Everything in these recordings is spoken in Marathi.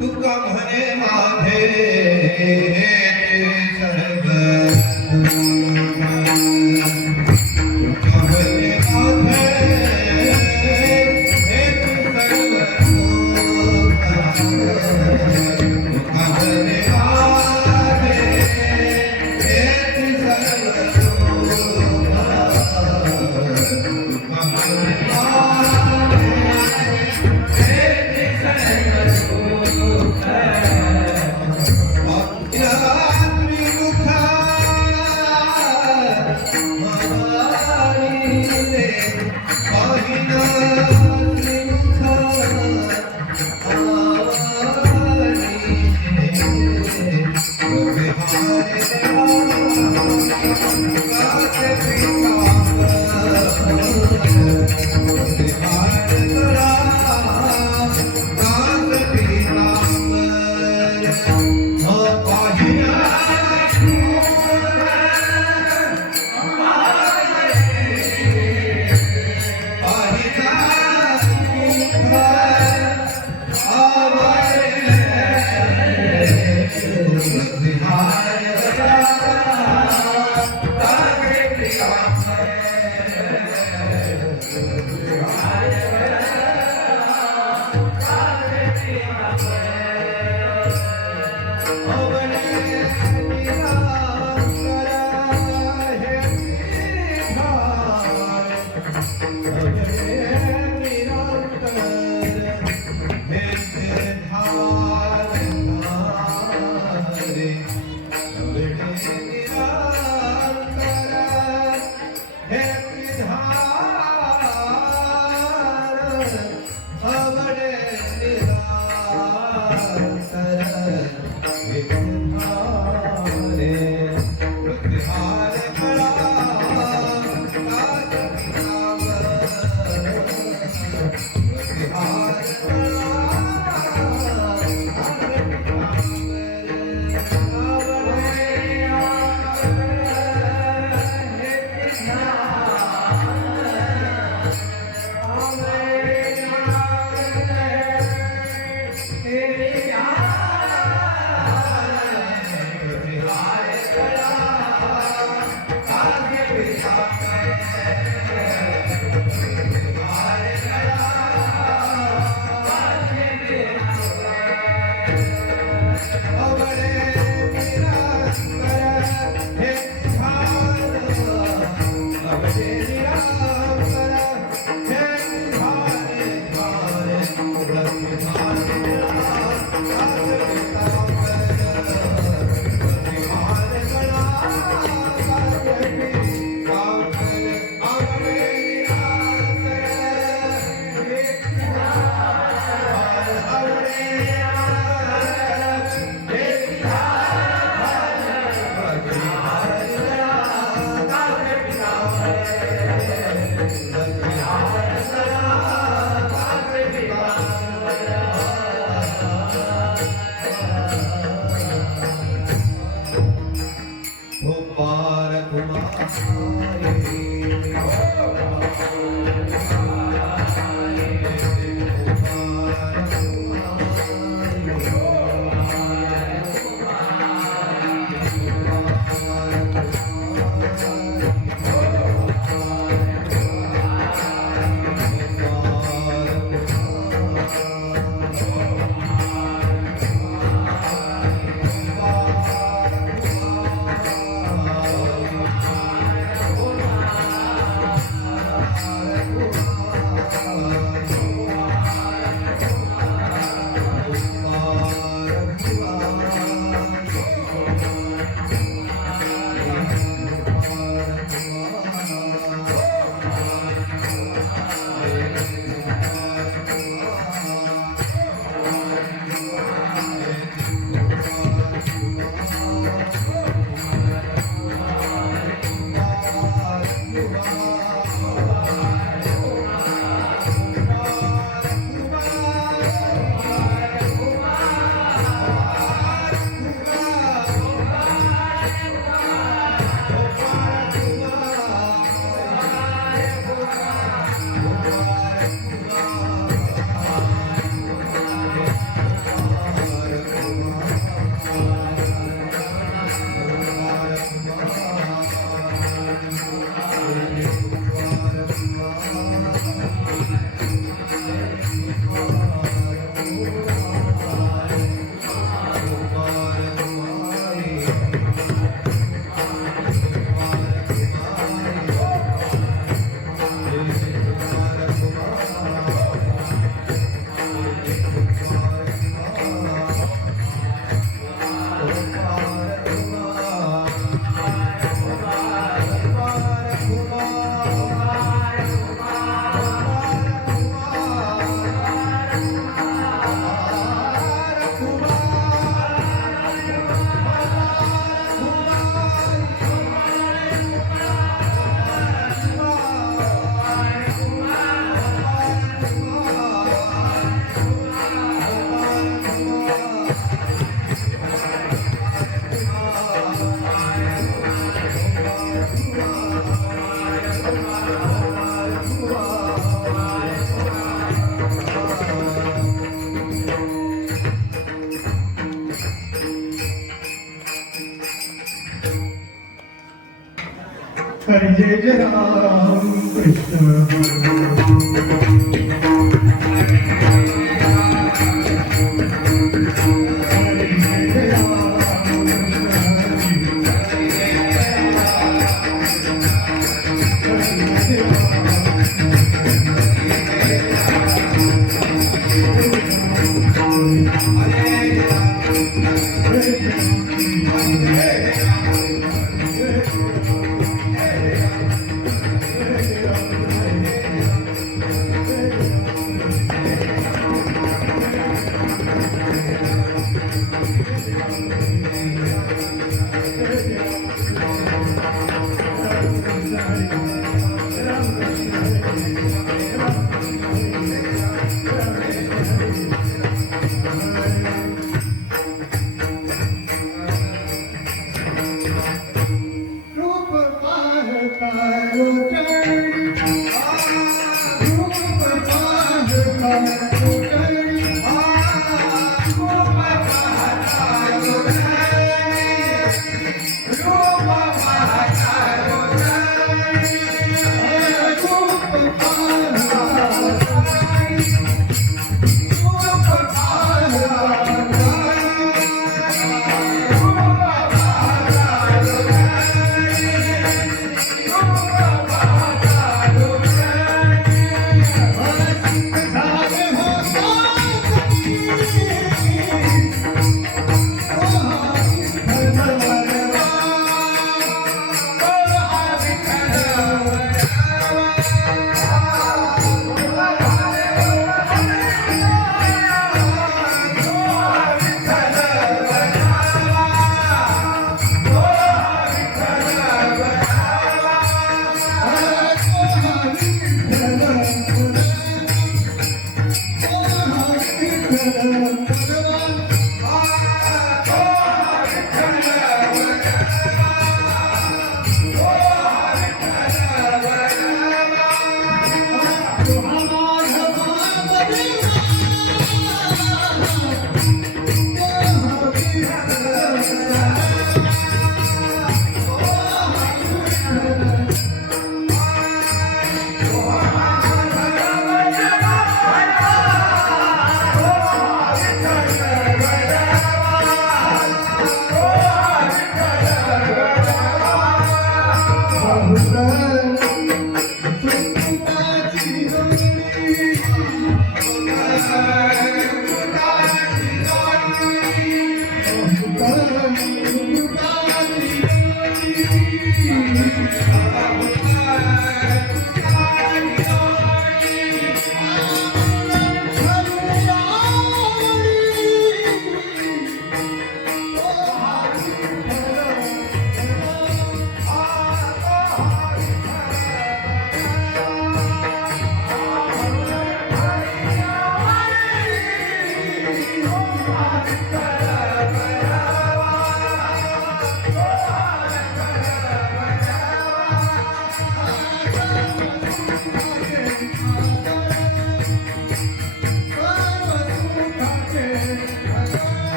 तुका म्हणे माझे सर्व तुका म्हणे माझे जय जय राम कृष्ण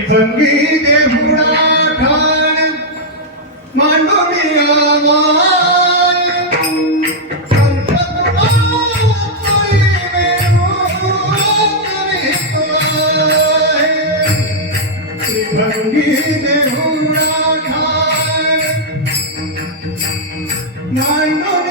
त्रिभंगी देहुडा ठाण मांडोलिया माय त्रिभंगी देहुडा ठाण मांडोलिया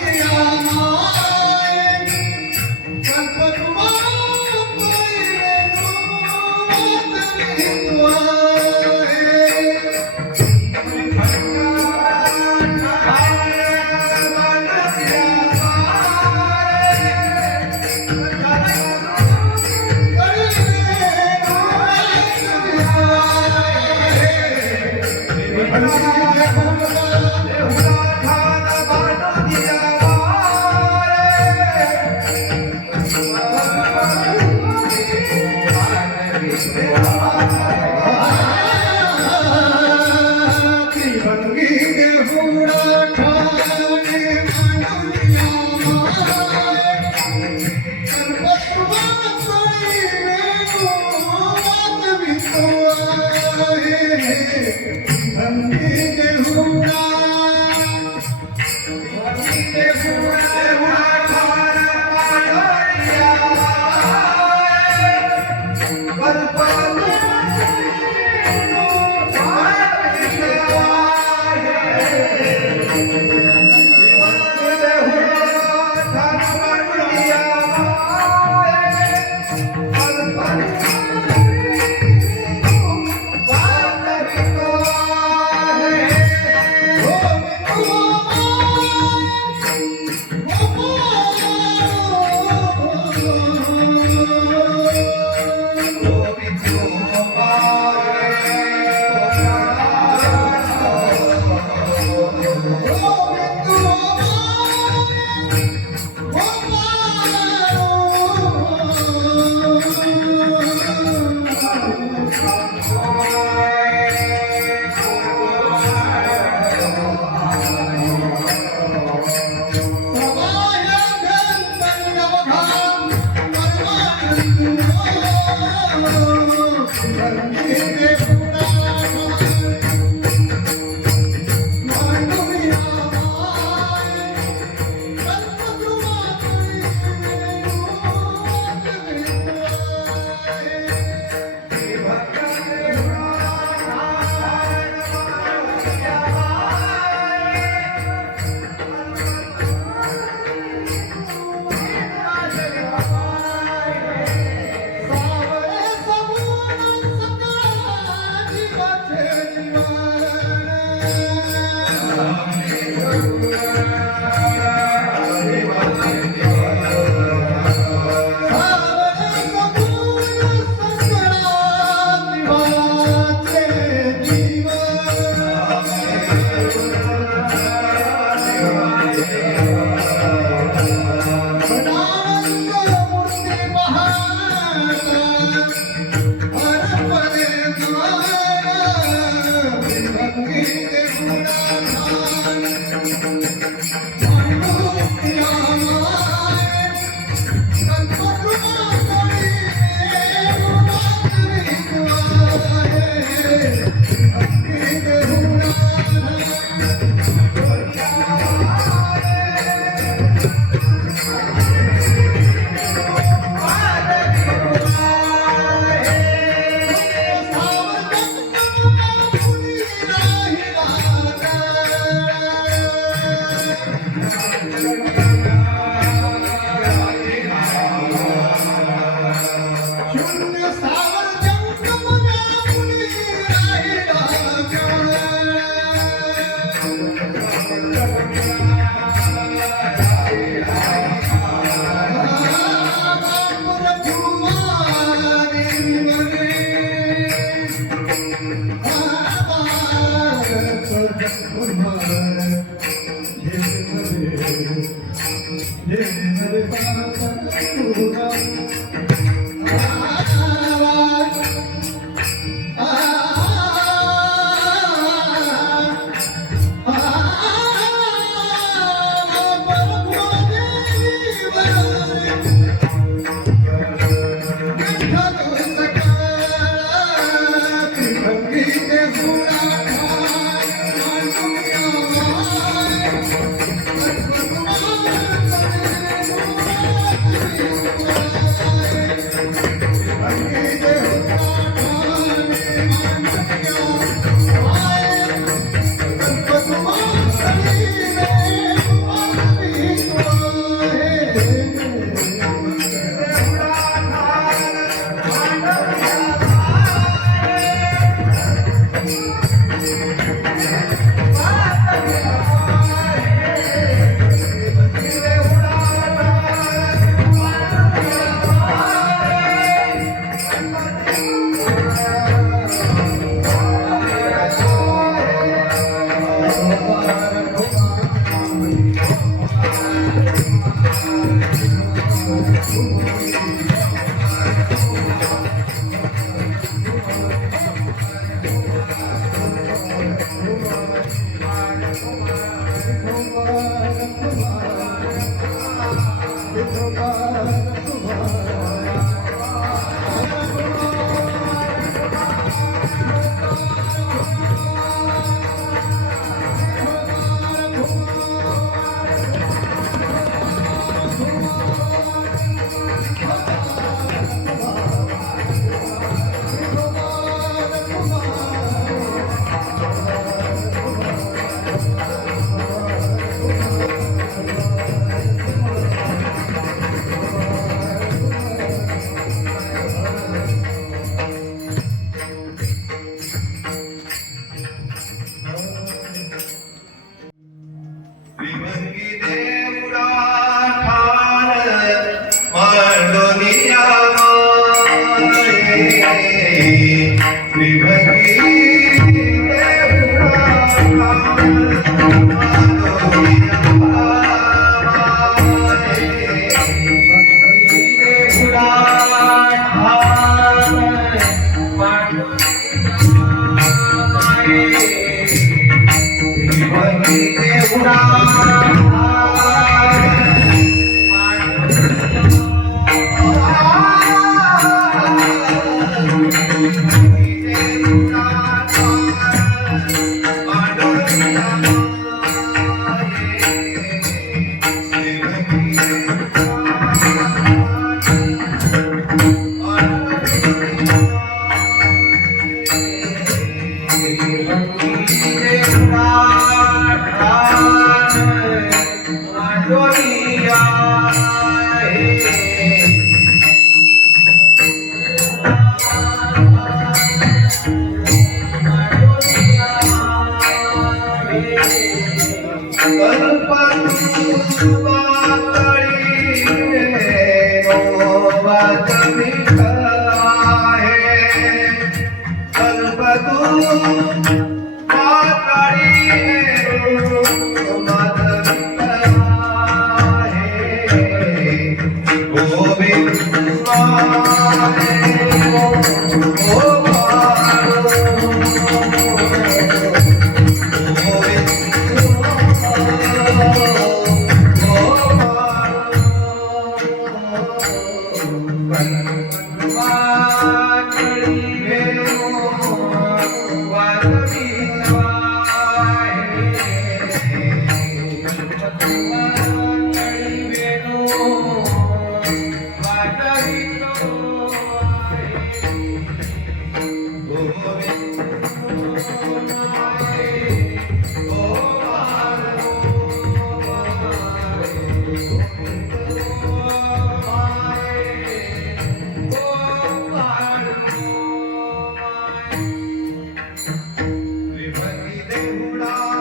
विभंगी देवरा ठाण मांडोनिया माये विभंगी देवरा ठाण मांडोनिया माये विभंगी देवरा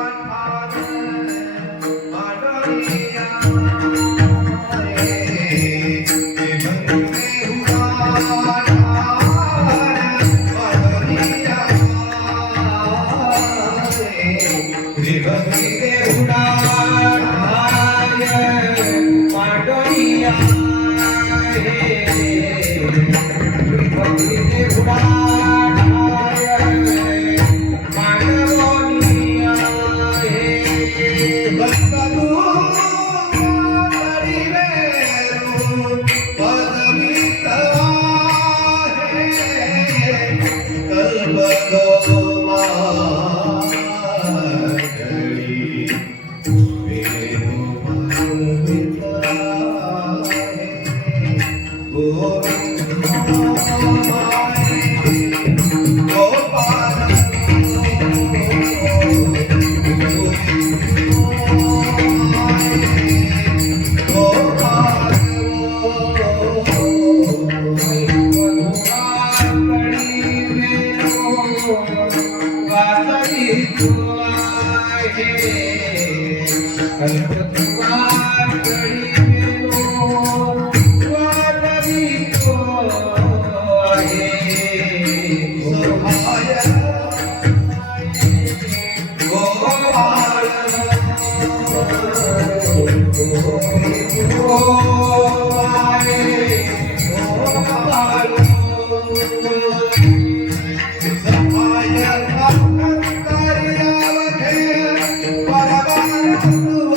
ठाण मांडोनिया माये विभंगी देवरा Para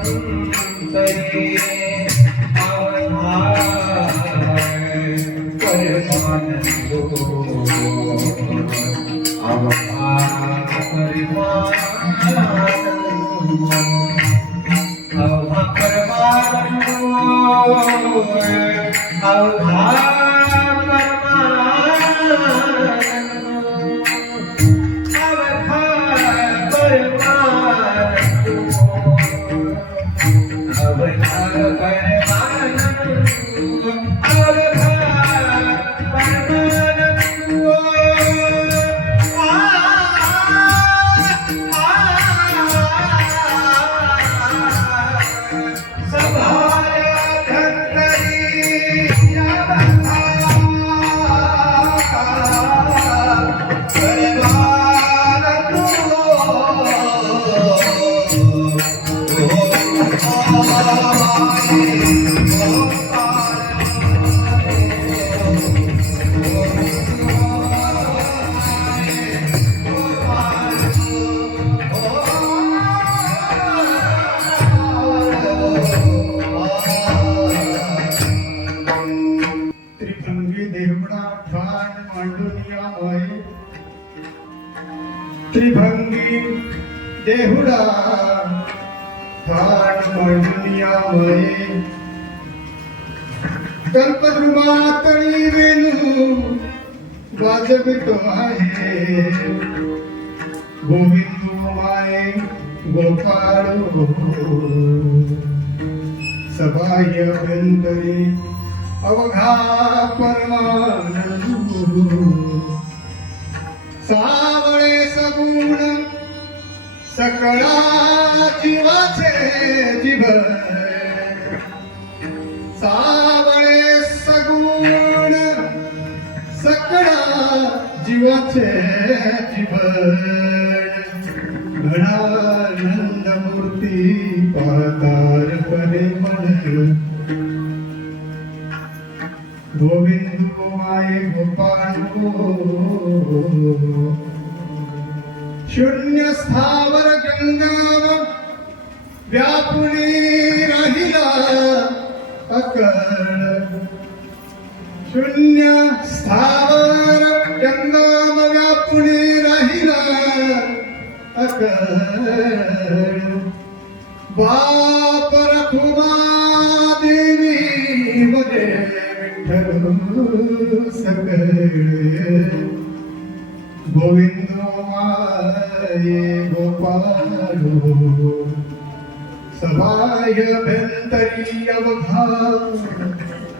अवंतरी परमानंदो अवघात त्रिभंगी देवडा ठाण मांडुनियामय त्रिभंगी देहुडा ठाण मांडुनियामय कल्पद्रुमातळी वेणू वाजवितो आहे गोविंदो माये गोपाळ सबाह्य अभ्यंतरी अवघा परमानंदो सावळे सगुण सकळा जीवाचे जीवन सावळे सगुण सकळा जीवाचे जीवन घनानंद मूर्ती पातार परे मन गोविंदो माये गोपाळो शून्य स्थावर गंगाव व्यापुनी राहिला अकळ शून्य स्थावर गंगाव व्यापुनी राहिला अकळ बाप रखुमा देवी मध्ये सकळ गोविंदो माये गोपालो सबाह्य अभ्यंतरी अवघा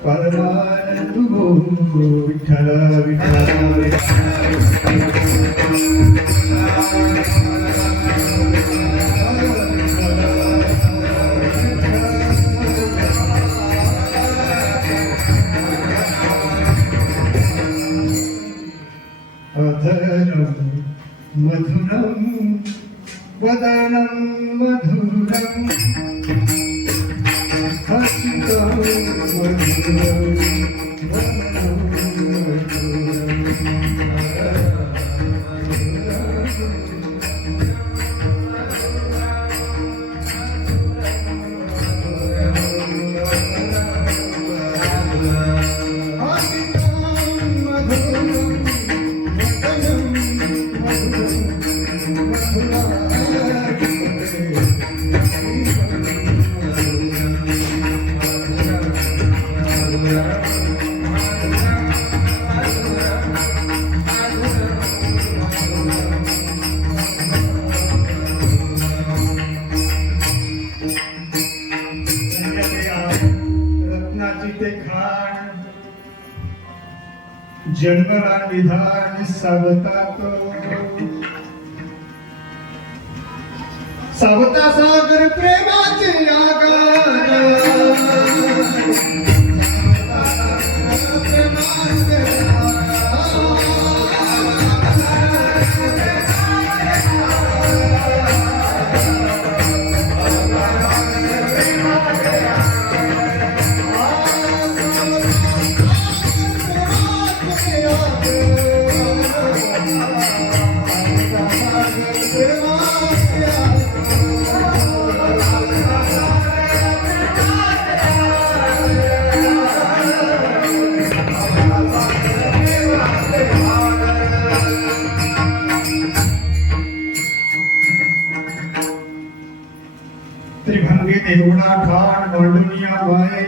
परमानंदो विठ्ठल विठ्ठल अधरं मधुरं वदनं मधुरं हसितं मधुरं वदनं जन्मरान विधान सावता सागर प्रेमाचे त्रिभंगी देवडा ठाण मांडुनिया वाय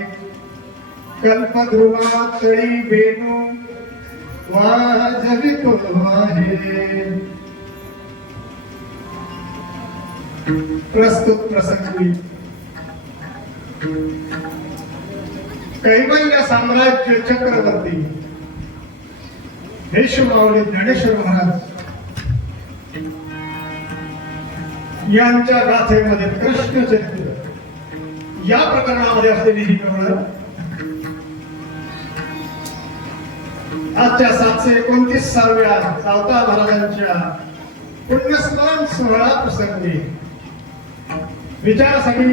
कल्पद्रुमा तळी वेणू वाजवितो आहे. प्रस्तुत प्रसंगी कैवल्य साम्राज्य चक्रवर्ती विश्वमाऊली ज्ञानेश्वर महाराज यांच्या गाथेमध्ये कृष्ण चरित्र या प्रकरणामध्ये असलेली ही कवळ आजच्या 729व्या सावता महाराजांच्या पुण्यस्मरण सोहळा प्रसंगी विचारासाठी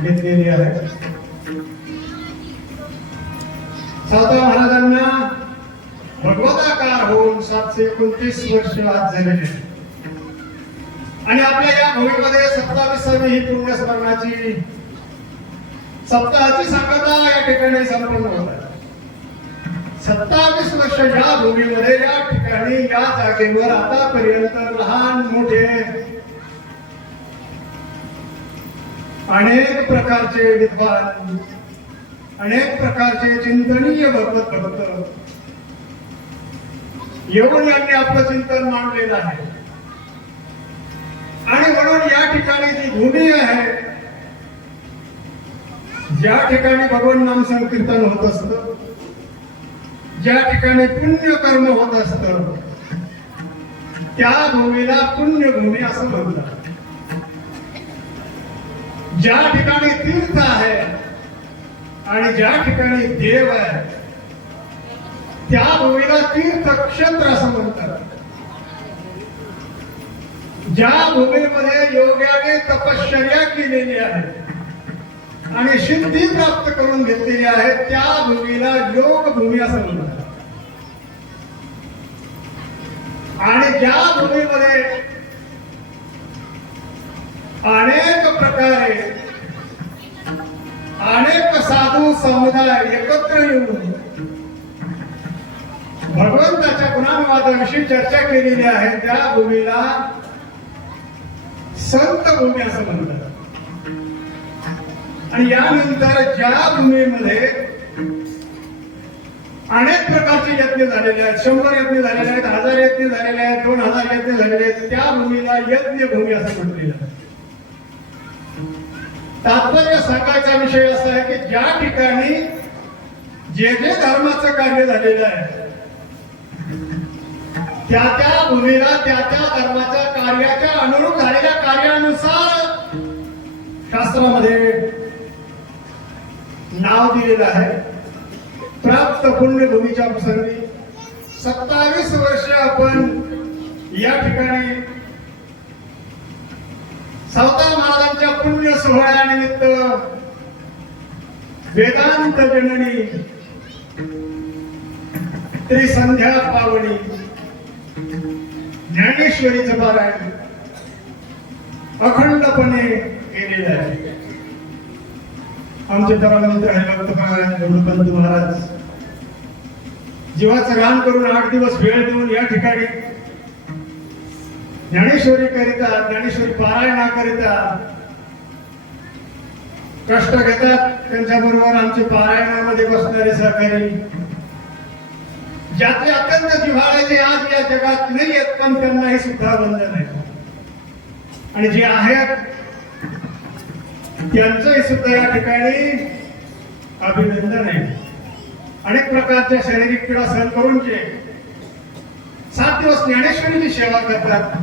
घेतलेली आहे. सावता महाराजांना भगवताकार होऊन 729 वर्ष आज झालेले आणि आपल्या या भूमीमध्ये 27वी ही पुण्यस्मरणाची सप्ताहाची सांगता या ठिकाणी संपन्न होत आहे. 27 वर्ष या भूमीमध्ये या ठिकाणी या जागेवर आतापर्यंत लहान मोठे अनेक प्रकारचे विद्वान अनेक प्रकारचे चिंतनीय भगवत भक्त येऊन यांनी आपलं चिंतन मांडलेलं आहे. आणि म्हणून या ठिकाणी जी भूमी आहे ज्या ठिकाणी भगवान नाम संकीर्तन होत असतं, ज्या ठिकाणी पुण्य कर्म होत असतं त्या भूमीला पुण्यभूमी असं म्हणतात. ज्या ठिकाणी तीर्थ आहे आणि ज्या ठिकाणी देव आहे त्या भूमीला तीर्थक्षेत्र असं म्हणतात. ज्या भूमीमध्ये योग्याने तपश्चर्या केलेली आहे आणि सिद्धी प्राप्त करून घेतलेली आहे त्या भूमीला योग भूमी असं म्हणतात. आणि ज्या भूमीमध्ये अनेक प्रकारे अनेक साधू समुदाय एकत्र येऊन भगवंताच्या गुणानुवादाविषयी चर्चा केलेली आहे त्या भूमीला संत भूमी असं म्हणतात. आणि यानंतर ज्या भूमीमध्ये अनेक प्रकारचे यज्ञ झालेले आहेत, 100 यज्ञ झालेले आहेत, 1000 यज्ञ झालेले आहेत, 2000 यज्ञ झालेले आहेत, त्या भूमीला यज्ञ भूमी असं म्हटलेलं आहे. तात्पर्य सांगायचा विषय असा आहे की ज्या ठिकाणी जे जे धर्माचं कार्य झालेलं आहे त्या त्या भूमीला त्या त्या धर्माच्या कार्याच्या अनुरूप झालेल्या कार्यानुसार शास्त्रामध्ये नाव दिलेलं आहे. प्राप्त पुण्यभूमीच्या प्रसंगी 27 वर्ष आपण या ठिकाणी सावता महाराजांच्या पुण्य सोहळ्यानिमित्त वेदांत जननी त्रिसंध्या पावणी ज्ञानेश्वरीचं पारायण अखंडपणे केलेलं आहे. आमचे तरुण हरिभक्त महाराज जीवाचं रान करून 8 दिवस वेळ देऊन या ठिकाणी ज्ञानेश्वरी करिता ज्ञानेश्वरी पारायणाकरिता कष्ट घेतात. त्यांच्या बरोबर आमचे पारायणामध्ये बसणारे सहकारी ज्याचे अत्यंत जिव्हाळ्याचे आज या जगात नाही आहेत पण त्यांनाही सुद्धा वंदन आहे. आणि जे आहेत त्यांचंही सुद्धा या ठिकाणी अभिनंदन आहे. अनेक प्रकारच्या शारीरिक पीडा सहन करून जे 7 दिवस ज्ञानेश्वरीची सेवा करतात.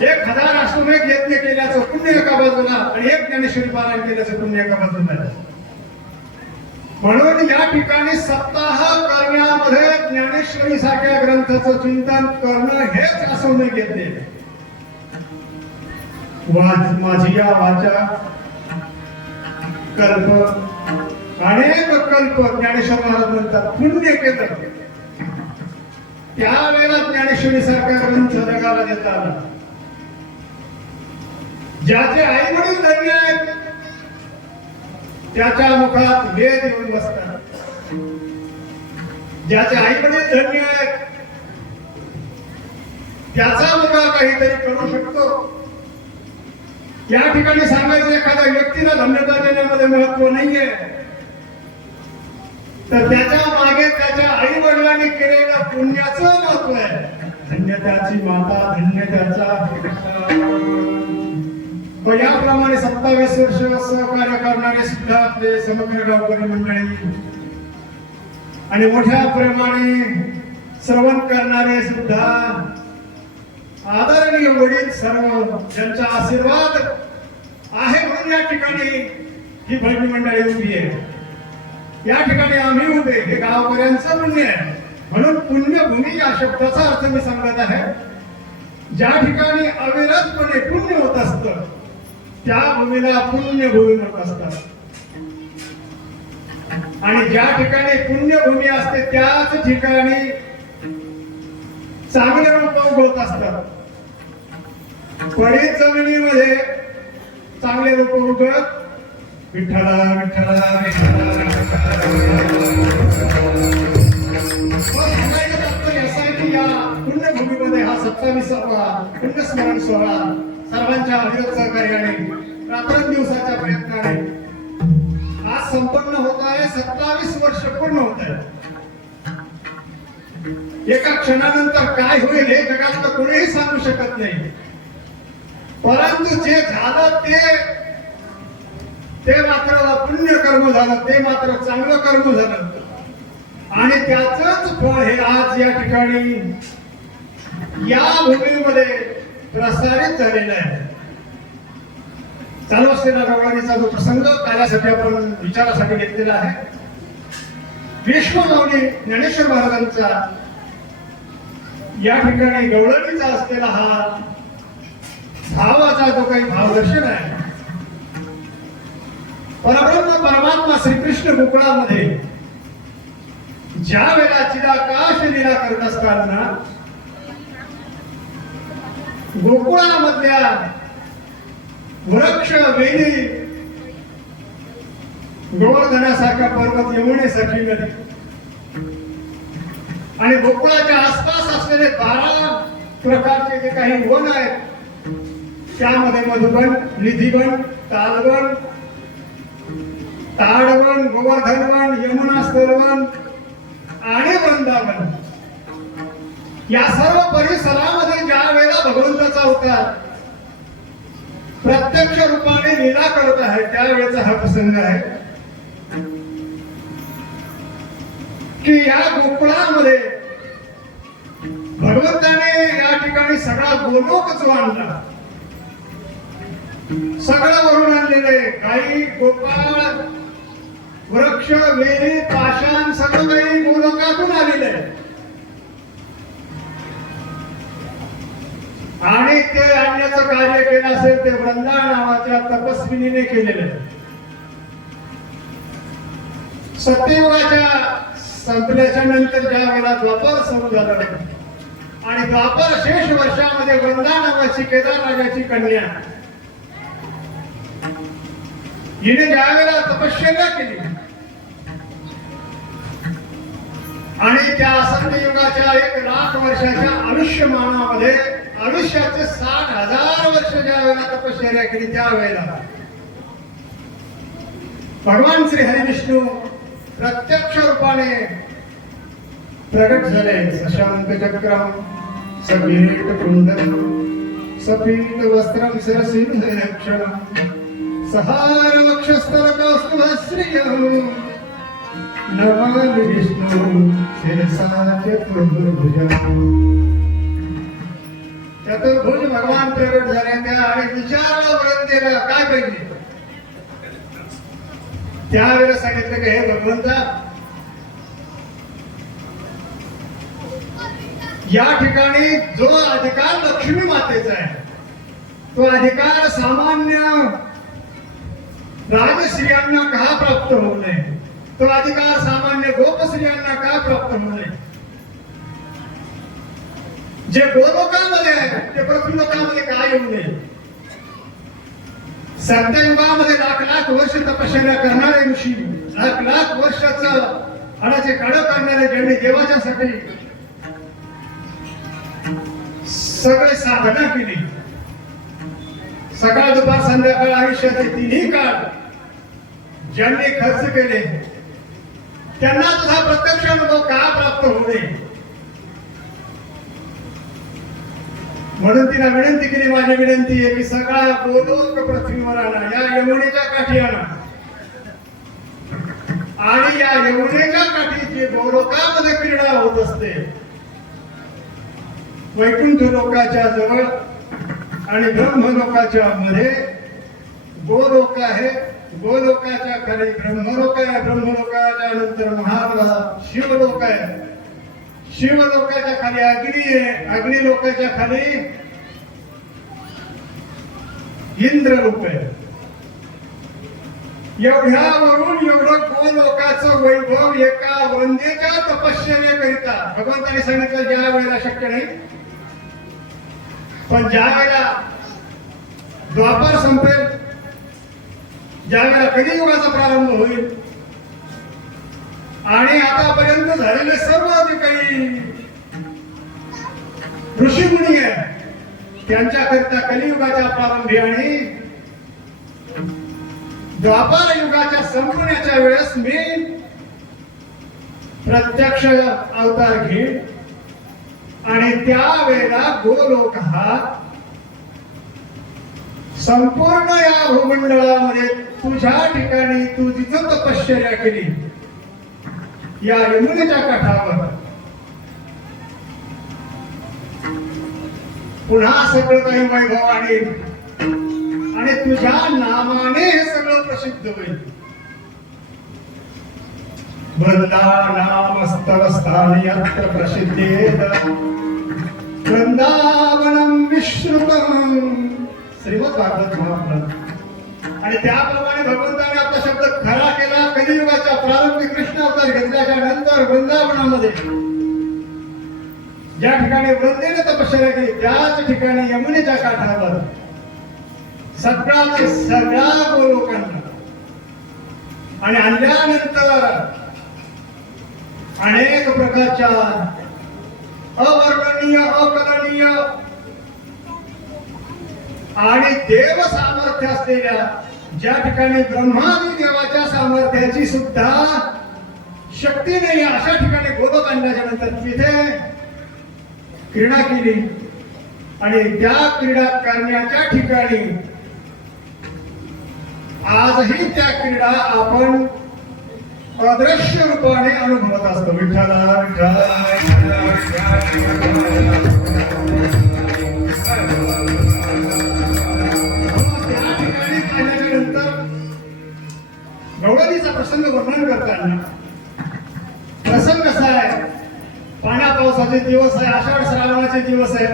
1000 अश्वमेध यज्ञ केल्याचं पुण्य एका बाजूला आणि 1 ज्ञानेश्वरी पारायण केल्याचं पुण्य एका बाजूला. म्हणून या ठिकाणी सप्ताह करण्यामध्ये ज्ञानेश्वरी सारख्या ग्रंथाचं चिंतन करणं हेच अश्वमेध यज्ञ. माझी या वाचा कल्प अनेक कल्प ज्ञानेश्वर महाराज म्हणतात पुण्य केलं त्यावेळेला ज्ञानेश्वरी सारख्या ग्रंथ जगाला देता आला. ज्याचे आई वडील धन्य आहेत त्याच्या मुखात वेद येऊन बसतात. ज्याचे आई वडील धन्य आहेत त्याचा मुलगा काहीतरी करू शकतो या ठिकाणी सांगायचं एखाद्या व्यक्तीला धन्यता देण्यामध्ये महत्व नाहीये, तर त्याच्या मागे त्याच्या आई वडिलांनी केलेल्या पुण्याचं महत्व आहे. धन्य त्याची माता, धन्य त्याचा पिता. व याप्रमाणे 27 वर्ष सहकार्य करणारे सुद्धा आपले समग्र गावकरी मंडळी आणि मोठ्या प्रेमाने श्रवण करणारे सुद्धा आदरणीय वडील सर्व ज्यांचा आशीर्वाद आहे म्हणून या ठिकाणी ही भजनी मंडळी उभी आहे. या ठिकाणी आम्ही उभे, हे गावकऱ्यांचं पुण्य आहे. म्हणून पुण्यभूमी या शब्दाचा अर्थ मी सांगत आहे. ज्या ठिकाणी अविरतपणे पुण्य होत असतं त्या भूमीला पुण्यभूमी म्हणत असतात. आणि ज्या ठिकाणी पुण्यभूमी असते त्याच ठिकाणी चांगले रूप उगवत असतात. पडीत जमिनीमध्ये चांगले रूप उगत विठ्ठला विठ्ठला विठ्ठला या पुण्यभूमीमध्ये हा 27वा पुण्यस्मरण सोहळा सर्वांच्या अविरत सहकार्याने रात्रंदिवसाच्या प्रयत्नाने आज संपन्न होत आहे. 27 वर्ष पूर्ण होत आहे. एका क्षणानंतर काय होईल हे जगात कोणीही सांगू शकत नाही. परंतु जे झालं ते मात्र पुण्य कर्म झालं, ते मात्र चांगलं कर्म झालं. आणि त्याचंच फळ हे आज या ठिकाणी या भूमीमध्ये प्रसारित झालेलं आहे. चालू असलेला गवळणीचा जो प्रसंग त्यासाठी आपण विचारासाठी घेतलेला आहे. विश्वमाऊली ज्ञानेश्वर महाराजांचा या ठिकाणी गवळणीचा असलेला हा भावाचा जो काही भावदर्शन आहे. परब्रह्म परमात्मा श्रीकृष्ण गोकुळामध्ये ज्या वेळेला चिदाकाश लीला करत असताना गोकुळामधल्या वृक्ष वेली गोवर्धनासारखा पर्वत, यमुनेसारखी नदी आणि गोकुळाच्या आसपास असलेले 12 प्रकारचे जे काही वन आहेत त्यामध्ये मधुबन, निधिबन, तालवन, ताडवन, गोवर्धनवन, यमुना स्थलवन आणि वृंदावन या सर्व परिसरामध्ये ज्या वेळेला भगवंताचा अवतार प्रत्यक्ष रूपाने लीला करत आहे त्यावेळेचा हा प्रसंग आहे की या गोकुळामध्ये भगवंताने या ठिकाणी सगळा गोलोक जो आणला, सगळं वरून आणलेले गाई, गोपाळ, वृक्ष, वेली, पाषाण सगळं काही गोलोकातून आलेलं आहे. आणि ते आणण्याचं कार्य केलं असेल ते वृंदा नावाच्या तपस्विनीने केलेलं आहे. सत्ययुगाच्या संपल्याच्या नंतर ज्या वेळेला द्वापर सुरू झालं आणि द्वापर शेष वर्षामध्ये वृंदा नावाची केदार राजाची कन्या हिने ज्या वेळेला तपश्चर्या केली आणि त्या सत्ययुगाच्या 1,00,000 वर्षाच्या आयुष्यमानामध्ये आयुष्याचे 60,000 वर्ष ज्या वेळेला तपश्चर्या केली त्यावेळेला भगवान श्री हरिविष्णू प्रत्यक्ष रूपाने प्रगट झाले. शशांक चक्रम सकिरीट कुंडलम सफीत वस्त्रम शिरसिंहक्षणम सहार वक्षस्थल कौस्तुभश्रियम् नमामि विष्णु शिरसा चतुर्भुजम्. चतुर्भुज भगवान प्रगट झाले त्या आणि विचारलं वृंदेला काय पाहिजे त्यावेळेला सांगितलं की हे भगवंता, या ठिकाणी जो अधिकार लक्ष्मी मातेचा आहे तो अधिकार सामान्य राजस्त्रियांना का प्राप्त होऊ नये, तो अधिकार सामान्य गोपस्त्रियांना का प्राप्त होऊ नये. जे गोलोकामध्ये आहे ते पृथ्वीलोकामध्ये काय येऊ नये. सत्ययुगामध्ये 1,00,000 वर्ष तपश्चर्या करणारे ऋषी, 1,00,000 वर्षाचं हाडाचे काढ करणारे ज्यांनी देवाच्या साठी सगळे साधना केली, सकाळ दुपार संध्याकाळ आयुष्याचे तिन्ही काळ ज्यांनी खर्च केले त्यांना तुझा प्रत्यक्ष अनुभव का प्राप्त होऊ नये म्हणून तिला विनंती केली. माझी विनंती आहे की सगळा गोलोक पृथ्वीवर आणा, या यमुनेच्या काठी आणा आणि या यमुनेच्या काठी जी गोलोकामध्ये क्रीडा होत असते वैकुंठ लोकाच्या जवळ आणि ब्रह्मलोकाच्या मध्ये गोलोक आहे. गोलोकाच्या खाली ब्रह्मलोक आहे. ब्रह्मलोकाच्या नंतर शिवलोक आहे. शिवलोकाच्या खाली अग्नी आहे. अग्निलोकाच्या खाली इंद्रलोक आहे. एवढ्यावरून एवढं गोलोकाचं वैभव एका वंदेच्या तपश्चर्येकरिता भगवंताने सांगितलं ज्या वेळेला शक्य नाही, पण ज्या वेळेला द्वापार संपेल, ज्या वेळेला कलियुगाचा प्रारंभ होईल आणि आतापर्यंत झालेले सर्व जे काही ऋषीमुनी आहे त्यांच्याकरिता कलियुगाच्या प्रारंभी आणि द्वापार युगाच्या संपण्याच्या वेळेस मी प्रत्यक्ष अवतार घेईन आणि त्यावेळेला गोलोक हा संपूर्ण या भूमंडळामध्ये तुझ्या ठिकाणी तू जिथं तपश्चर्या केली या यमुनेच्या काठावर पुन्हा सगळं काही वैभव आणि तुझ्या नामाने हे सगळं प्रसिद्ध होईल. वृंदानामस्तव स्थानी अत्र प्रसिद्धेत वृंदावनम विश्रुतम श्रीमद भागवत महापुराण. आणि त्याप्रमाणे भगवंताने आपला शब्द खरा केला. कलियुगाच्या प्रारंभी कृष्ण अवतार घेतल्याच्या नंतर वृंदावनामध्ये ज्या ठिकाणी वृंदेने तपश्चर्या केली त्याच ठिकाणी यमुनेच्या काठावर सगळ्या गोलोकांना आणि आणल्यानंतर अनेक प्रकारच्या अवर्णनीय अकलनीय आणि देव सामर्थ्य असलेल्या ज्या ठिकाणी ब्रह्मादी देवाच्या सामर्थ्याची सुद्धा शक्ती नाही अशा ठिकाणी गोलोक आणल्याच्या नंतर तिथे क्रीडा केली आणि त्या क्रीडा करण्याच्या ठिकाणी आजही त्या क्रीडा आपण अदृश्य रूपाने अनुभवत असतो. विठ्ठला गौडलीचा प्रसंग वर्णन करताना प्रसंग कसा आहे, पाण्या पावसाचे दिवस आहे, आषाढ श्रावणाचे दिवस आहे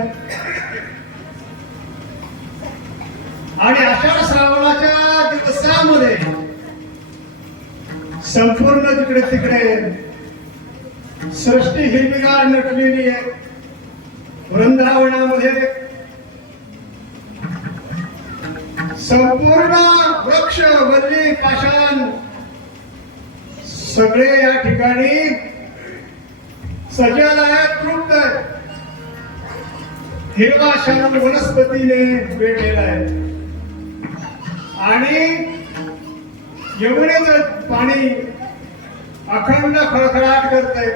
आणि आषाढ श्रावणाच्या दिवसामध्ये संपूर्ण तिकडे सृष्टी हिरवीगार नटलेली आहे. वृंदावनामध्ये संपूर्ण वृक्ष वल्ली पाषाण सगळे या ठिकाणी सजल आहेत, तृप्त आहेत. हिरवा शाल वनस्पतीने वेढलेला आहे आणि यमुनेचं पाणी अखंड खळखळाट करतंय.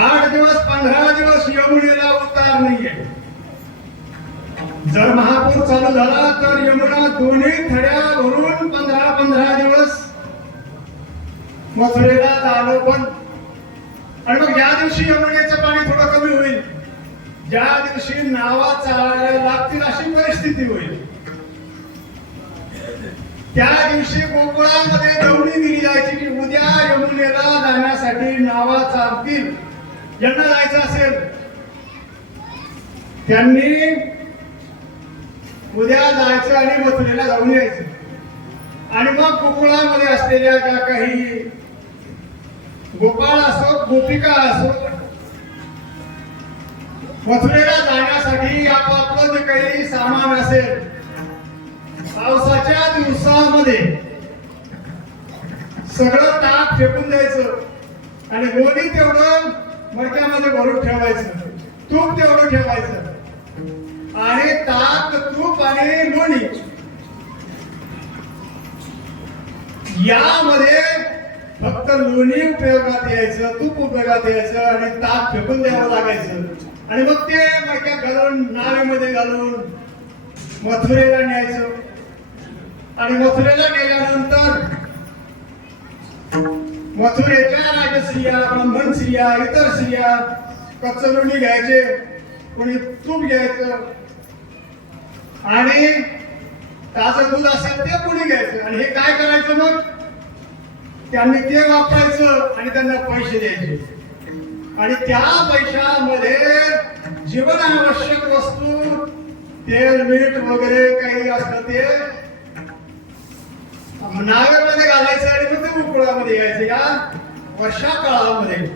8 दिवस 15 दिवस यमुनेला उतार नाहीये. जर महापूर चालू झाला तर यमुना दोन्ही थड्या भरून 15 दिवस मथुरेला जाणं पण. आणि मग ज्या दिवशी यमुनेचं पाणी थोडं कमी होईल, ज्या दिवशी नावा चालायला लागतील अशी परिस्थिती होईल, त्या दिवशी गोकुळामध्ये दौडी दिली जायची की उद्या यमुनेला जाण्यासाठी नावा चालतील. ज्यांना जायचं असेल त्यांनी उद्या जायचं आणि मथुरेला जाऊन यायचं. आणि मग गोकुळामध्ये असलेल्या ज्या काही गोपाळ असो गोपिका असो मथुरेला जाण्यासाठी आपापलं जे काही सामान असेल पावसाच्या दिवसामध्ये सगळं ताक फेकून द्यायचं आणि गोणी तेवढं मडक्यामध्ये भरून ठेवायचं, तूप तेवढं ठेवायचं यामध्ये फक्त लोणी उपयोगात यायचं, तूप उपयोगात यायचं आणि ताक फेकून द्यावं लागायचं. आणि मग ते मडक्यात घालून नावेमध्ये घालून मथुरेला न्यायचं. आणि मथुरेला गेल्यानंतर मथुरेच्या राजस्त्रिया, ब्राह्मण स्त्रिया, इतर स्त्रिया कच्चं लोणी घ्यायचे, कोणी तूप घ्यायचं आणि ताजं दूध असेल ते कोणी घ्यायचं. आणि हे काय करायचं मग त्यांनी ते वापरायचं आणि त्यांना पैसे द्यायचे. आणि त्या पैशामध्ये जीवनावश्यक वस्तू तेल मीठ वगैरे काही असतं ते नागरमध्ये घालायचं आणि मग ते उकळामध्ये यायचं या वर्षा काळामध्ये.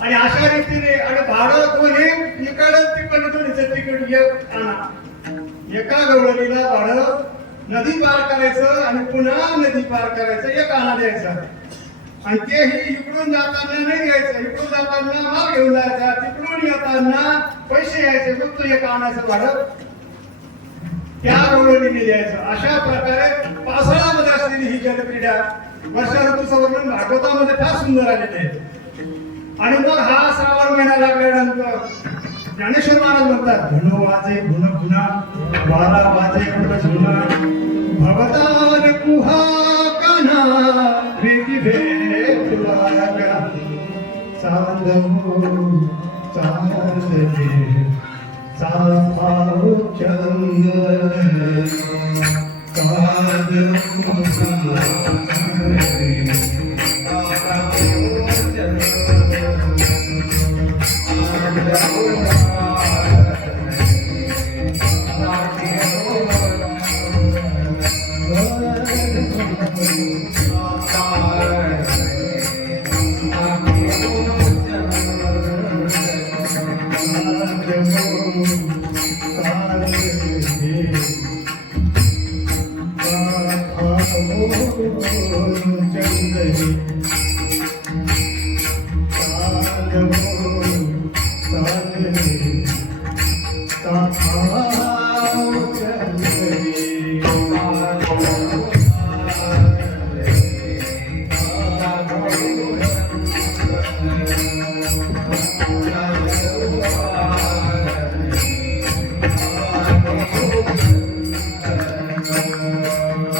आणि अशा रीतीने आणि भाडं कोणी इकडं तिकडं तिकीट एक आणा. एका गवळणीला भाडं नदी पार करायचं आणि पुन्हा नदी पार करायचं, एक आणा द्यायचा. आणि तेही इकडून जाताना नाही घ्यायचं, इकडून जाताना माल घेऊन जायचा, तिकडून येताना पैसे यायचे, फक्त एक आणायचं भाडं त्या गवळणीने द्यायचं. अशा प्रकारे पावसाळ्यामध्ये असलेली ही जलक्रीडा वर्षा ऋतूचं वर्णन भागवतामध्ये फार सुंदर आलेलं आहे. आणि मग हा श्रावण महिना लागल्यानंतर ज्ञानेश्वर महाराज म्हणतात, धुनो वाजे धुन धुना, वारा वाजे धुना, भवतार कुहा कान्हा प्रीती भेटलागा, चांदमो चांदले साफाव चंद कादमो चांदले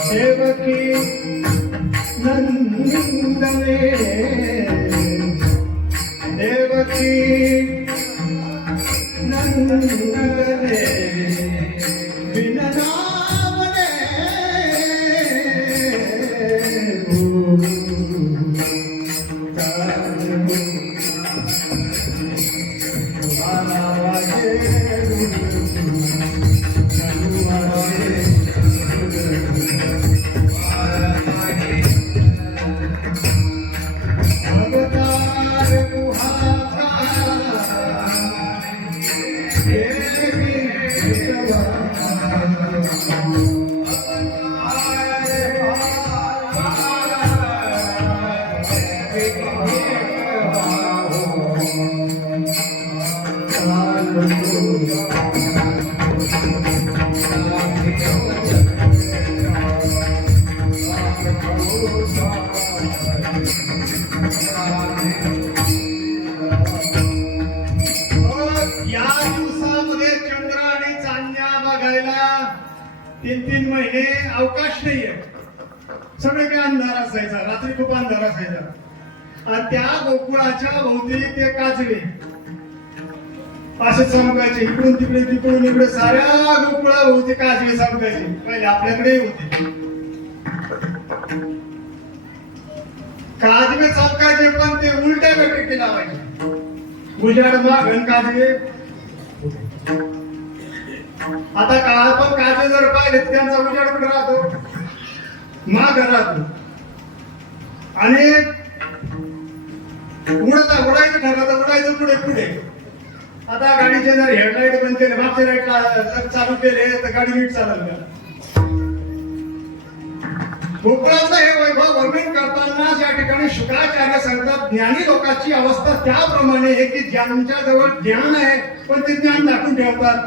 देवकी नंदने देवकी नंदने विननावने तीन तीन महिने अवकाश नाहीये. सगळे काही अंधार असायचा, रात्री खूप अंधार असायचा. आणि त्या गोकुळाच्या भोवती ते काजवे असे चमकायचे, इकडून तिकडे तिकडून इकडे साऱ्या गोकुळा भोवती काजवे चमकायचे. पहिले आपल्याकडे होते काजवे चमकायचे, पण ते उलट्या गटके लावायचे. उजाड मागण काजवे. आता काळ पण काजवे जर पाहिले त्यांचा उजाड कुठे राहतो, माग राहतो. आणि उडायचं ठरलं तर उडायचं पुढे पुढे. आता गाडीचे जर हेडलाईट बंद केले, मागच्या लाईटला जर चालू केले तर गाडी नीट चालेल का? गोकुळाचं हे वैभव वर्णन करताना या ठिकाणी शुक्राचार्य सांगतात, ज्ञानी लोकांची अवस्था त्याप्रमाणे आहे की ज्यांच्या जवळ ज्ञान आहे पण ते ज्ञान दाखवून ठेवतात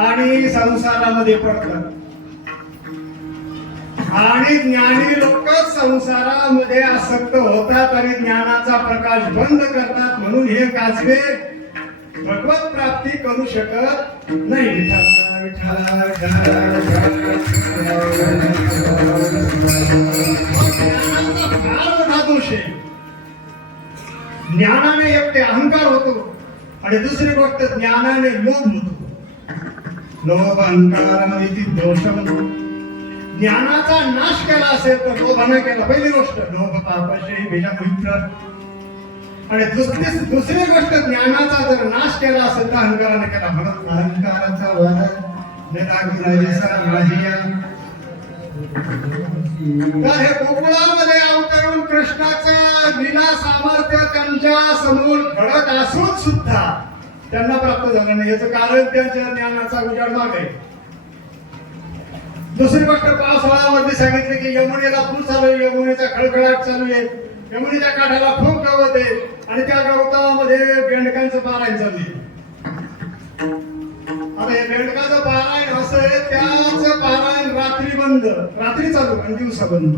आणि संसारामध्ये पडतात. आणि ज्ञानी लोक संसारामध्ये आसक्त होतात आणि ज्ञानाचा प्रकाश बंद करतात, म्हणून हे काजवे भगवत प्राप्ती करू शकत नाही. विठ्ठल विठ्ठल फार मोठा दोष आहे. ज्ञानाने एक ते अहंकार होतो आणि दुसरी गोष्ट ज्ञानाने लोभ होतो. लोभ अहंकारामध्ये ती दोष म्हणतो. ज्ञानाचा नाश केला असेल तर लोभाने केला. पहिली गोष्ट लोभ पापाशी बीजामुळे. आणि दुसरी गोष्ट ज्ञानाचा जर नाश केला असेल तर अहंकाराने केला. म्हणून अहंकाराचा वध तर हे गोकुळामध्ये अवतरून कृष्णाचं लीला सामर्थ्य त्यांच्या समोर घडत असून सुद्धा त्यांना प्राप्त झालं नाही. याचं कारण त्यांच्या ज्ञानाचा उजाड माग आहे. दुसरी गोष्ट पावसाळ्यामध्ये सांगितलं की यमुनेला पूर चालू आहे, यमुनेचा खळखळाट चालू आहे, यमुनेच्या काठाला खूप गवत आहे आणि त्या गवतामध्ये बेंडकांचं पारायण चालू आहे. आता हे बेंडकाचं पारायण असं आहे, त्याचं पारायण रात्री बंद, रात्री चालू आणि दिवसा बंद.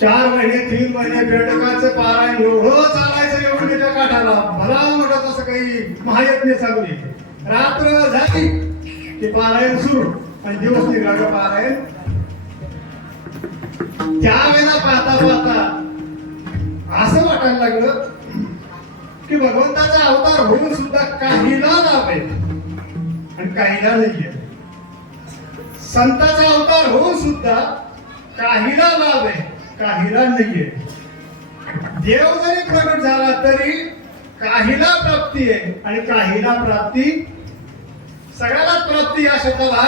4 महिने 3 महिने बेंडकाचं पारायण एवढं चालायचं यमुनेच्या काठाला. भला मोठा तसं काही महायज्ञ चालू आहे. रात्र झाली की पारायण सुरू आणि दिवस निघाला पारायण. त्यावेळेला पाहता पाहता असं वाटायला लागलं की भगवंताचा अवतार होऊन सुद्धा काहीला लाभ आहे आणि काहीला नाहीये. संताचा अवतार होऊन सुद्धा काहीला लाभ आहे, काहीला नाहीये. देव जरी प्रगट झाला तरी काहीला प्राप्ती आहे आणि काहीला प्राप्ती, सगळ्यालाच प्राप्ती या शब्दाला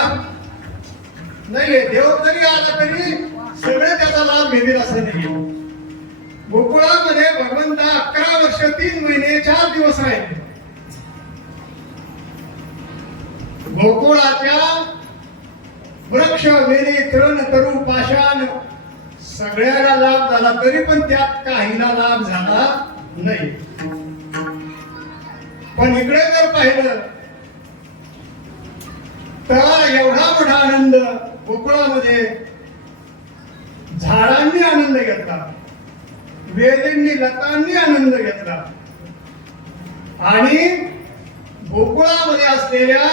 नाहीये. देव जरी आला तरी सगळे त्याचा लाभ घेतील असं नाही. गोकुळामध्ये भगवंत 11 वर्ष 3 महिने 4 दिवस राहिले. गोकुळाच्या वृक्ष वेली तृण तरु पाषाण सगळ्याला लाभ झाला तरी पण त्यात काहीला लाभ झाला नाही. पण इकडे जर पाहिलं तर एवढा मोठा आनंद गोकुळामध्ये झाडांनी आनंद घेतला, वेलींनी लतांनी आनंद घेतला आणि गोकुळामध्ये असलेल्या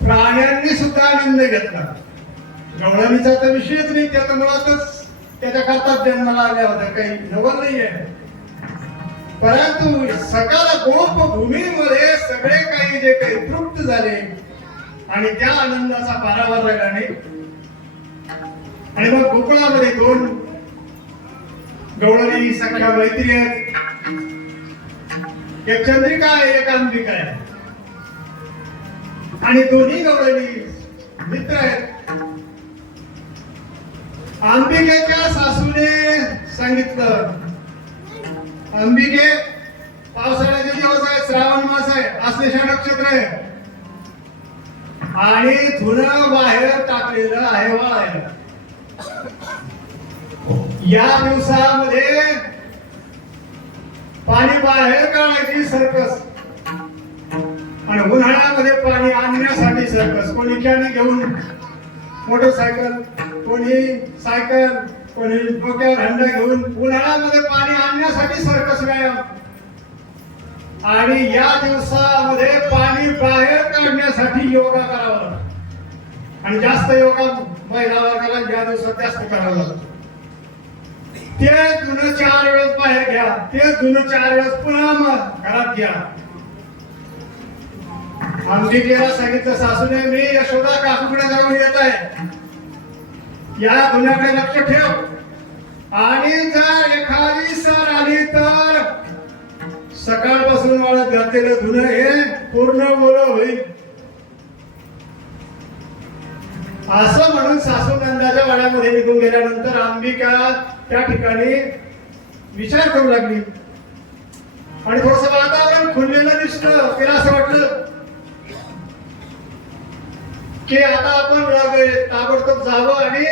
प्राण्यांनी सुद्धा आनंद घेतला. गवळणीचा तर विषयच नाही, त्याचा मुळातच त्याच्या करतात जन्माला आल्या होत्या, काही नवल नाहीये. परंतु सकल गोप भूमीमध्ये सगळे काही जे काही तृप्त झाले आणि त्या आनंदाचा पारावार राहिला नाही. आणि मग गोकुळामध्ये 2 गवळणी सख्या मैत्री आहेत. एक चंद्रिका आहे, एक अंबिका आहे आणि दोन्ही गवळणी मित्र आहेत. अंबिकेच्या सासूने सांगितलं, अंबिके पावसाळ्याचे दिवस आहे, श्रावण मास आहे, आश्लेषा नक्षत्र आहे आणि धुणं बाहेर टाकलेलं आहे वाळायला. या दिवसामध्ये पाणी बाहेर काढायची सर्कस आणि उन्हाळ्यामध्ये पाणी आणण्यासाठी सर्कस. कोणी कॅनी घेऊन मोटरसायकल, कोणी सायकल, कोणी डोक्यावर हंडा घेऊन उन्हाळ्यामध्ये पाणी आणण्यासाठी सर्कस व्यायाम. आणि या दिवसामध्ये पाणी बाहेर काढण्यासाठी योगा करावा लागतो आणि जास्त योगा महिला वर्गाला या दिवसात जास्त करावं लागतं. ते जुनं 4 वेळेस बाहेर घ्या, ते जुनं 4 वेळेस पुन्हा मग घरात घ्या. अंबिकेला सांगितलं सासूने, मी यशोदा काकूकडे जाऊन येत आहे, या गुन्ह्याकडे लक्ष ठेव आणि जर एखादी सर आली तर सकाळपासून वाळत घातलेलं धुणं हे पूर्ण बोल होईल. असं म्हणून सासू नंदाच्या वाड्यामध्ये निघून गेल्यानंतर अंबिका त्या ठिकाणी विचार करू लागली आणि थोडस वातावरण खुललेलं दिसलं. तिला असं वाटलं की आता आपण ताबडतोब जावं आणि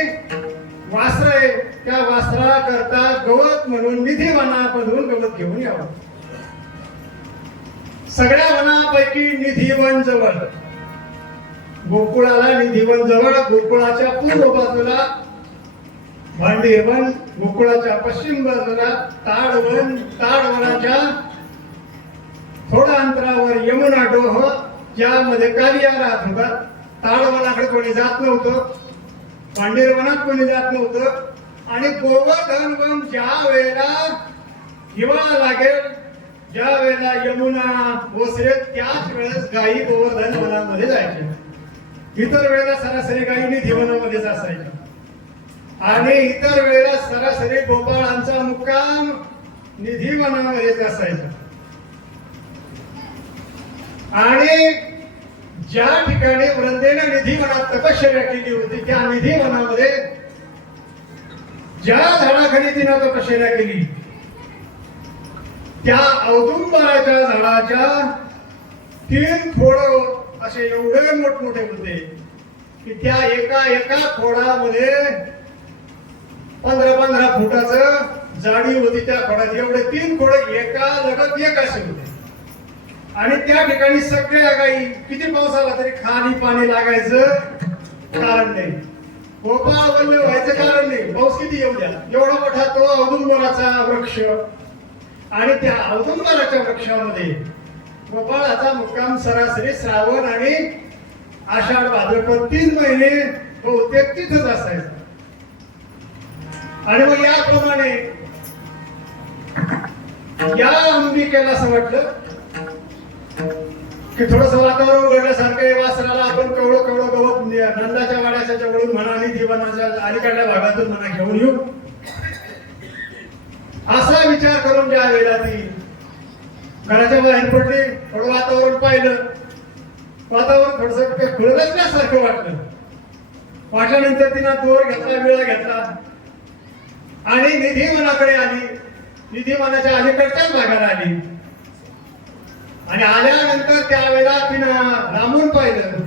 वास्त्र आहे त्या वास्त्रा करता गवत म्हणून निधी वनामधून गवत घेऊन यावं. सगळ्या वनापैकी निधी वन जवळ गोकुळाला निधिवन जवळ गोकुळाच्या पूर्व बाजूला भांडीवन, गोकुळाच्या पश्चिम बाजूला ताडवन, ताडवनाच्या थोड्या अंतरावर यमुना डोह, ज्यामध्ये कालिया राहत होता. ताडवनाकडे कोणी जात नव्हतं, भांडीवनात कोणी जात नव्हतं. आणि गोवर्धन वन ज्या वेळेला हिवाळा लागेल, ज्या वेळेला यमुना ओसरेल, त्याच वेळेस गायी गोवर्धन वनामध्ये जायच्या. इतर वेळेला सरासरी गायी निधिवनामध्येच असायच्या. आणि इतर वेळेला सरासरी गोपाळांचा मुक्काम निधिवनामध्येच असायचा. आणि ज्या ठिकाणी वृंदेने निधिवनात तपश्चर्या केली होती, त्या निधिवनामध्ये ज्या झाडाखाली तिनं तपश्चर्या केली, त्या औदुंबराच्या झाडाच्या 3 खोड असे एवढे मोठमोठे होते की त्या एका खोडामध्ये 15-15 फुटाचं जाडी होती. त्या खोडात एवढे 3 खोड एका लगत एक असे होते. आणि त्या ठिकाणी सगळ्या गायी, किती पाऊस आला तरी खाली पाणी लागायचं कारण नाही, गोपाळ वल्ल व्हायचं कारण नाही. पाऊस किती येऊ द्या, एवढा मोठा तो औदुंबराचा वृक्ष. आणि त्या औदुंबराच्या वृक्षामध्ये गोपाळाचा मुक्काम सरासरी श्रावण आणि आषाढ भाद्रपद 3 महिने बहुतेक तिथंच असायचा. आणि मग याप्रमाणे या अंबिकेला असं वाटलं की थोडस वातावरण उघडल्यासारखं, वासराला आपण कवळं गवत नंदाच्या वाड्याच्या जवळून म्हणा, निधिवनाच्या अलीकडल्या भागातून म्हणा घेऊन येऊ, असा विचार करून ज्या वेळेला ती घराच्या बाहेर पडली, थोडं वातावरण पाहिलं, वातावरण थोडस खुळगसल्यासारखं वाटलं. वाटल्यानंतर तिनं दोर घेतला, विळा घेतला आणि निधिवनाकडे आली. निधिवनाच्या अलीकडच्याच भागाला आली. आणि आल्यानंतर त्यावेळेला तिनं लांबून पाहिलं.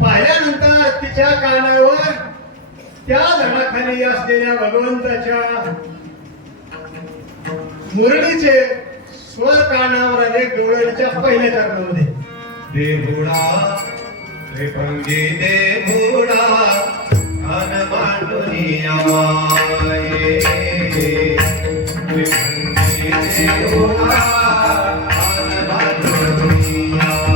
पाहिल्यानंतर तिच्या कानावर त्या झाडाखाली असलेल्या भगवंताच्या मुरळीचे स्वर कानावर आले. डोळ्याच्या पहिल्या चरणामध्ये देहुडा त्रिभंगी देहुडा अन मांडुनी आये. त्रिभंगी देहुडा अन मांडुनी आये.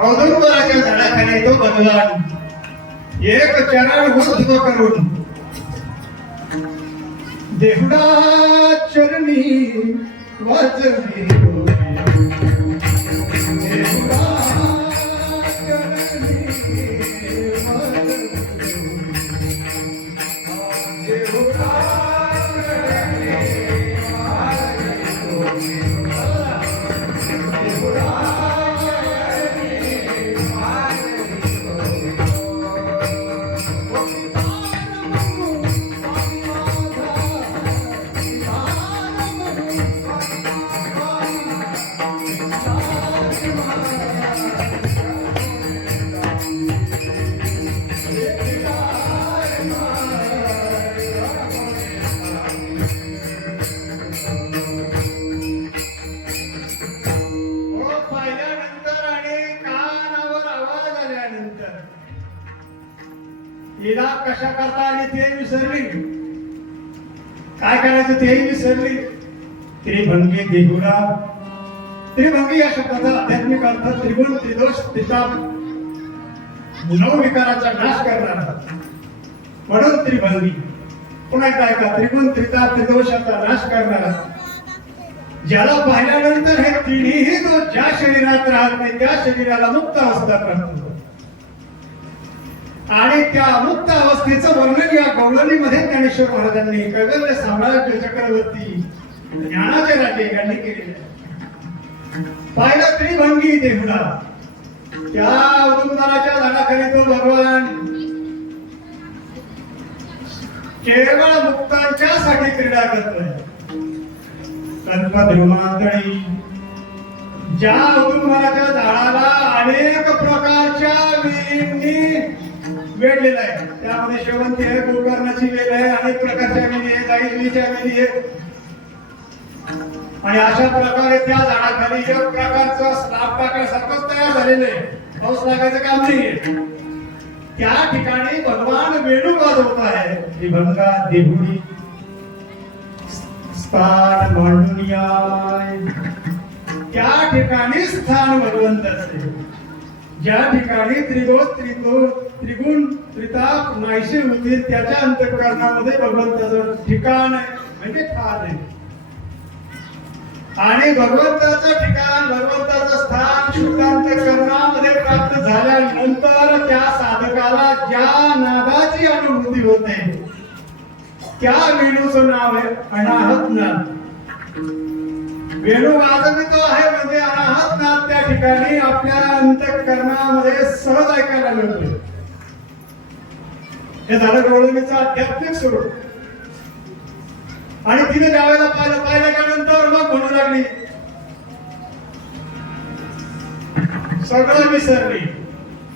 औदुंबराच्या झाडाखाली तो भगवान एक चरण ऊर्ध्व करून देहुडा चरणी वाजवी. देहुडा चरणी वाजवी. देहुडा चरणी वाजवी. देहुडा तिला कशा करता आली ते विसरली, काय करायचं तेही विसरली. त्रिभंगी देहुरा, त्रिभंगी या शब्दाचा आध्यात्मिक अर्थ त्रिगुण त्रिदोष त्रिताप नऊ विकाराचा नाश करणारा, म्हणून त्रिभंगी. पुन्हा एकदा ऐका, त्रिगुण त्रिताप त्रिदोषाचा नाश करणारा, ज्याला पाहिल्यानंतर हे तिन्ही दोष ज्या शरीरात राहत नाही त्या शरीराला मुक्त अवस्था प्राप्त. आणि त्या मुक्त अवस्थेचं वर्णन या गवळणीमध्ये ज्ञानेश्वर महाराजांनी कगल्य साम्राज्य चक्रवर्ती ज्ञानाचे राजे यांनी केलेले. पाहिलं त्रिभंगी देहुला, त्या औदुंबराच्या झाडाखाली तो भगवान केवळ मुक्तांच्या साठी क्रीडा करतोय. कल्पद्रुमांतळी ज्या औदुंबराच्या झाडाला अनेक प्रकारच्या वेलींनी वेढलेलं आहे, त्यामध्ये शेवंती आहे, गोकर्णाची वेल आहे, अनेक प्रकारच्या वेली आहे, जाईजुईच्या वेली आहे. आणि अशा प्रकारे त्या झाडाखाली एक प्रकारचं स्लाब टाकल्यासारखं तयार झालेलं आहे, पाऊस लागायचं काम नाहीये. त्या ठिकाणी भगवान वेणू वाजवत आहे. त्रिभंगा देहुडी स्थान मांडुनियाय, त्या ठिकाणी स्थान भगवंताचे. ज्या ठिकाणी त्रिगुण त्रिताप नाहीसे होतील त्याच्या अंतःकरणामध्ये भगवंताचं ठिकाण आहे, म्हणजे ठाण आहे. आणि भगवंताचं ठिकाण, भगवंताचं स्थान शुद्ध अंतःकरणामध्ये प्राप्त झाल्यानंतर त्या साधकाला ज्या नादाची अनुभूती होते त्या वेणूचं नाव आहे अनाहत नाद. वेणू वाजवितो आहे म्हणजे अनाहत नाद त्या ठिकाणी आपल्या अंतःकरणामध्ये सहज ऐकायला मिळतो. हे झालं गवळणीचं आध्यात्मिक स्वरूप. आणि तिने ज्यावेळेला पाहिल्यानंतर मग म्हणू लागली, सगळं विसरली.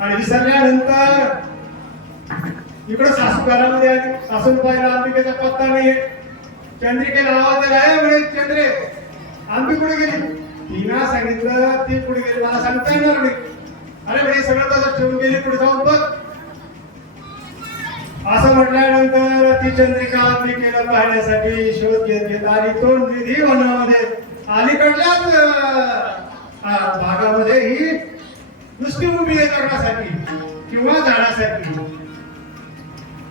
आणि विसरल्यानंतर इकडे सासू घरामध्ये आली. सासून पाहिला, अंबिकेचा पत्ता नाहीये. चंद्रिकेला आवाज आहे म्हणे, चंद्रे आंबी कुठे गेली? तिनं सांगितलं ती कुठे गेली मला सांगता येणार नाही. अरे म्हणे सगळं तसं ठेवून गेली, पुढे जाऊन बघ. असं म्हटल्यानंतर ती चंद्रिका अंबिकेला पाहण्यासाठी शोध घेत आणि तो निधी वनामध्ये अलीकडल्याच भागामध्ये ही नुसती उभी आहे करण्यासाठी किंवा जाण्यासाठी.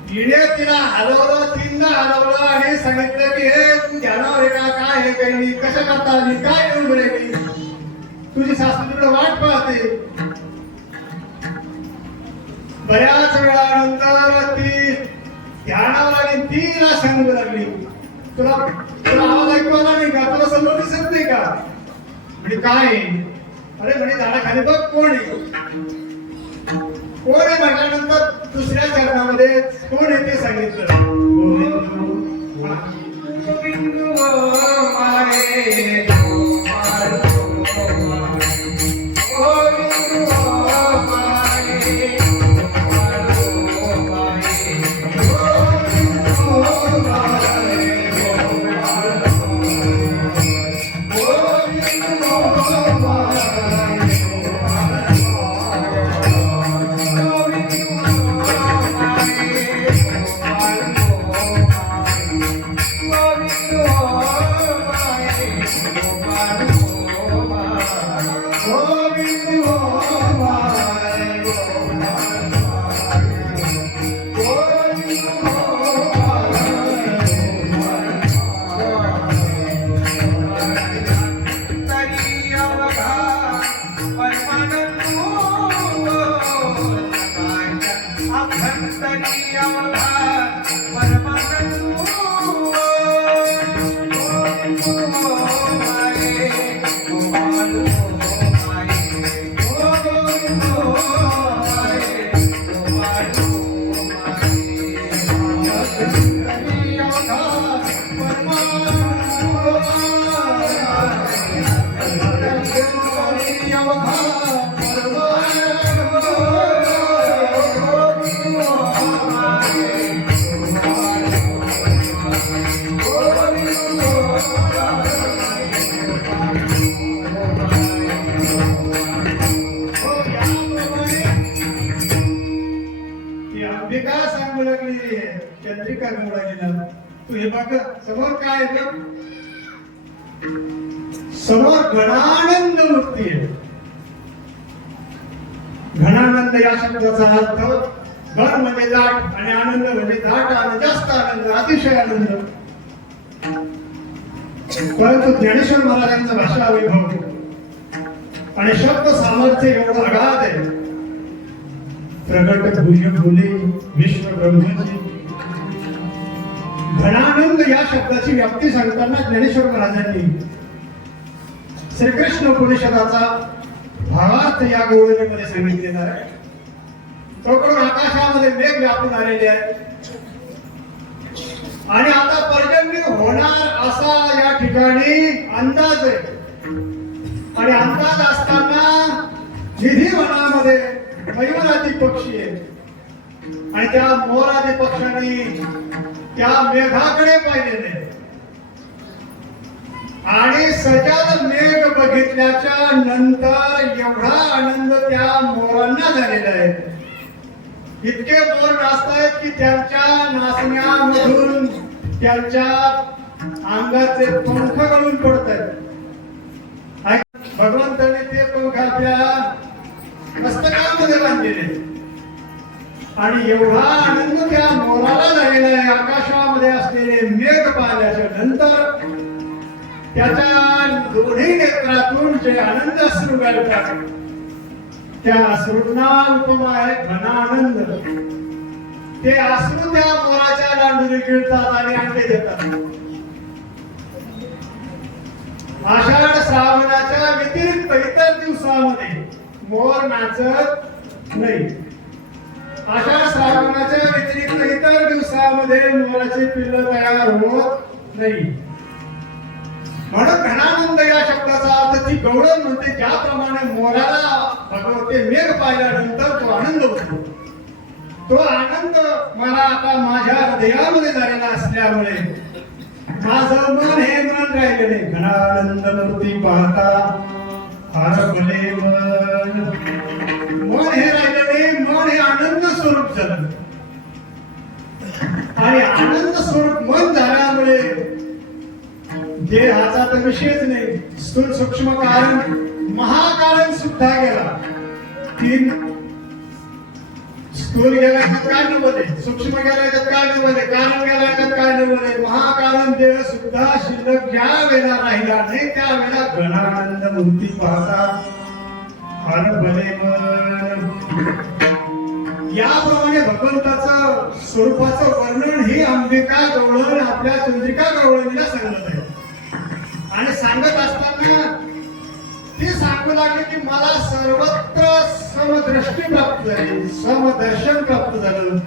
हिने तिला हलवलं, तीनदा हलवलं आणि सांगितलं की हे तू ध्यानावर आहे का, काय हे काही कशा करता आली, काय येऊन मिळेल, तुझी सासू तुला वाट पाहते. बऱ्याच वेळानंतर ती ध्यानावर आली, तिला सांगू लागली, तुला आवाज ऐकू आला नाही का, तुला समोर दिसत नाही का? म्हणजे काय? अरे म्हणे झाडाखाली बघ कोण आहे. कोण आहे म्हटल्यानंतर दुसऱ्या चरणामध्ये कोण आहे ते सांगितलं. चंद्रिका गवळलेला. तू हे बघ समोर काय आहे बघ. समोर घनानंद मूर्ती आहे. घनानंद या शब्दाचा अर्थ घन म्हणजे दाट आणि आनंद म्हणजे दाट आणि जास्त आनंद, अतिशय आनंद. परंतु ज्ञानेश्वर महाराजांचा भाषा वैभव आणि शब्द सामर्थ्य एवढं अगाध आहे. प्रगट भुज बोले विश्व ब्रह्मजी. घनानंद या शब्दाची व्याप्ती सांगताना ज्ञानेश्वर महाराजांनी श्रीकृष्ण उपनिषदाचा भावार्थ या गवळणीमध्ये सांगितलेला आहे. चौकडून आकाशामध्ये मेघ व्यापून आलेले आहेत आणि आता पर्जन्य होणार असा या ठिकाणी अंदाज आहे. आणि अंदाज असताना निधी वनामध्ये मयूरादी पक्षी आहे आणि त्या मोरादी पक्षांनी त्या मेघाकडे पाहिलेले आणि सजल मेघ बघितल्याच्या नंतर एवढा आनंद त्या मोरांना झालेला आहे. इतके मोर नाचतायत की त्यांच्या नाचण्यामधून त्यांच्या अंगाचे पंख गळून पडत आहेत. भगवंताने ते पंख आपल्या मस्तकामध्ये बांधलेले आणि एवढा आनंद त्या मोराला झालेला आहे. आकाशामध्ये असलेले मेघ पाहिल्याच्या नंतर त्याच्या दोन्ही नेत्रातून जे आनंद अश्रू गळतात त्या अश्रूंना उपमा आहे घनानंद. ते अश्रू त्या मोराच्या लांडुरी गिळतात आणि अंडे देतात. आषाढ श्रावणाच्या व्यतिरिक्त इतर दिवसामध्ये मोर नाचत नाही. आषाढ श्रावणाच्या व्यतिरिक्त इतर दिवसामध्ये मोराचे पिल्ल तयार होत नाही. म्हणून घनानंद या शब्दाचा अर्थ ती गवळण म्हणते ज्याप्रमाणे मोराला भगवते मेघ पाहिल्यानंतर तो आनंद होतो. तो आनंद मला आता माझ्या हृदयामध्ये झालेला असल्यामुळे माझं मन हे मन राहिलेले. घनानंद मूर्ती पाहता हरपले मन हे राहिलेले. मन हे आनंद स्वरूप झालं आणि आनंद स्वरूप मन झाल्यामुळे देहाचा तर विषयच नाही. स्थूल सूक्ष्म कारण महाकारण सुद्धा गेला. तीन स्थूल गेला काय नव्हते, सूक्ष्म गेला काय नव्हते, कारण गेला काय नव्हते. महाकारण देह सुद्धा शिल्लक ज्या वेळेला राहिला नाही त्या वेळेला घनानंद मूर्ती पाहता हर भले मन. याप्रमाणे भगवंताचं स्वरूपाचं वर्णन ही अंबिका गवळण आपल्या चंद्रिका गवळणीला सांगत आहे. आणि सांगत असताना ती सांगू लागली की मला सर्वत्र समदृष्टी प्राप्त झाली, समदर्शन प्राप्त झालं.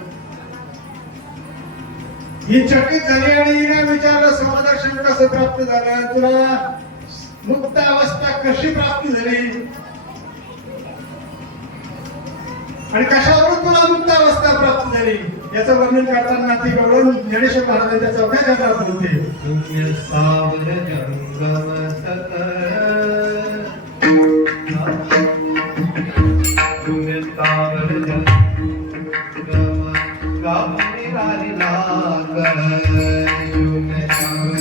ही चकित झाली आणि हिने विचारलं समदर्शन कसं प्राप्त झालं, तुला मुक्त अवस्था कशी प्राप्त झाली आणि कशावरून तुला मुक्त अवस्था प्राप्त झाली याचं वर्णन करताना ती गवळण ज्ञानेश्वर महाराजांच्या चौथ्या गीतात बोलते. शून्य स्थावर जंगम शून्य स्थावर जंगम गावनी राहिला शून्य स्थावर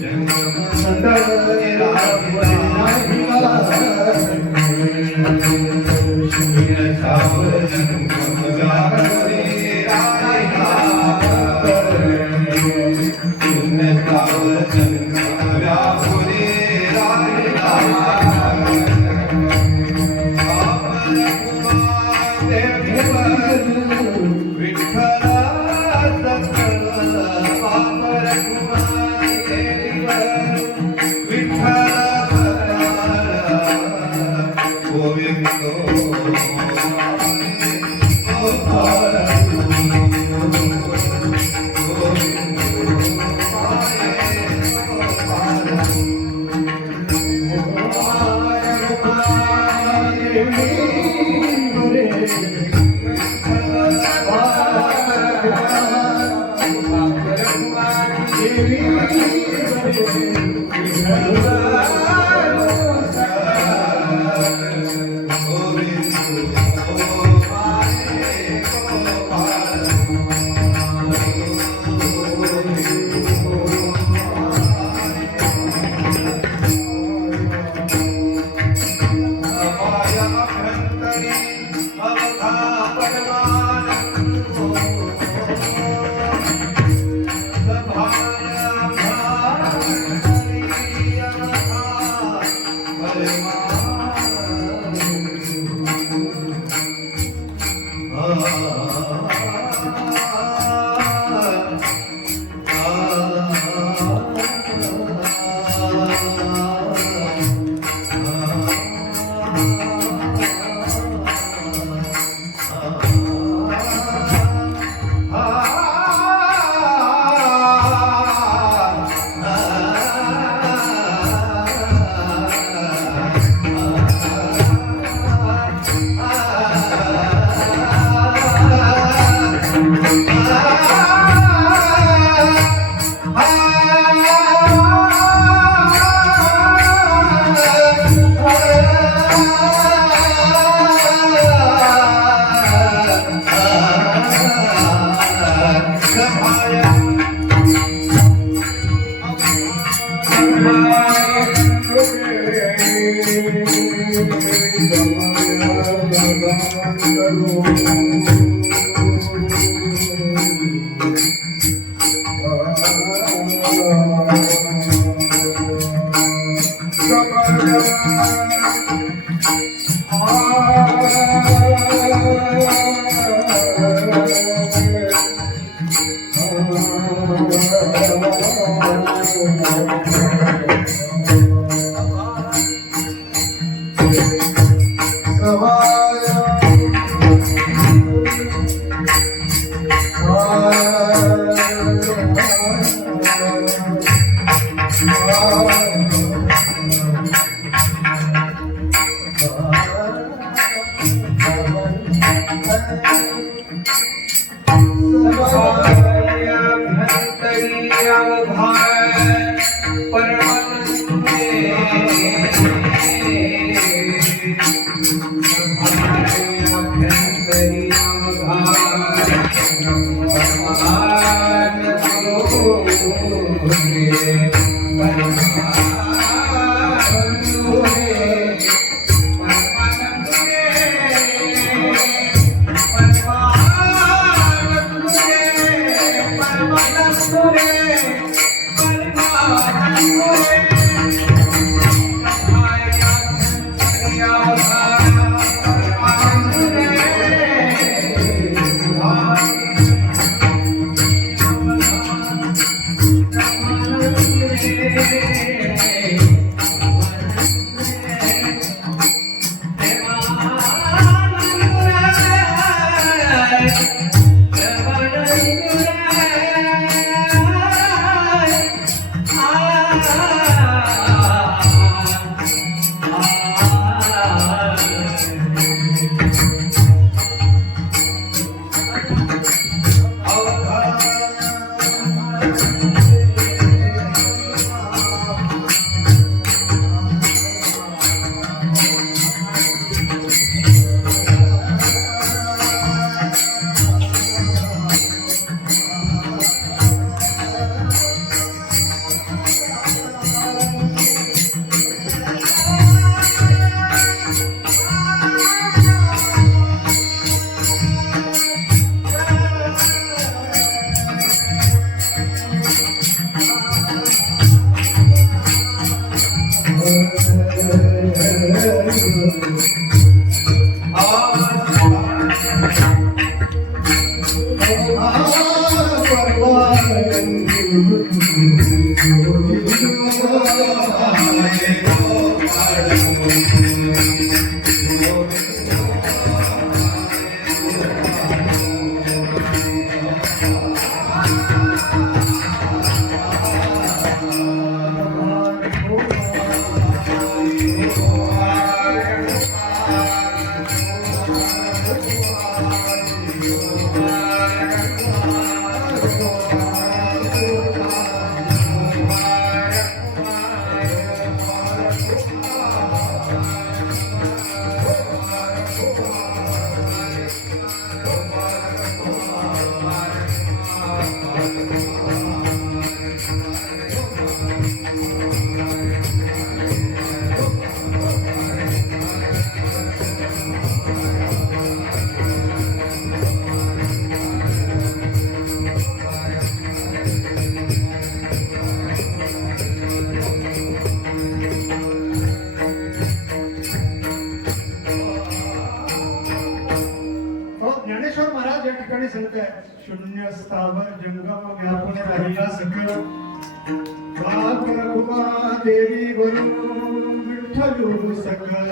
जंगम संतनी राहिला शून्य स्थावर जंगम गावनी राहिला शून्य स्थावर जंगम गावनी राहिला ज्ञानेश्वर महाराज या ठिकाणी सांगतायत, शून्य स्थावर जंगम व्यापून राहिला सकळ, रघुमा देवी वरून विठ्ठलू सकळ.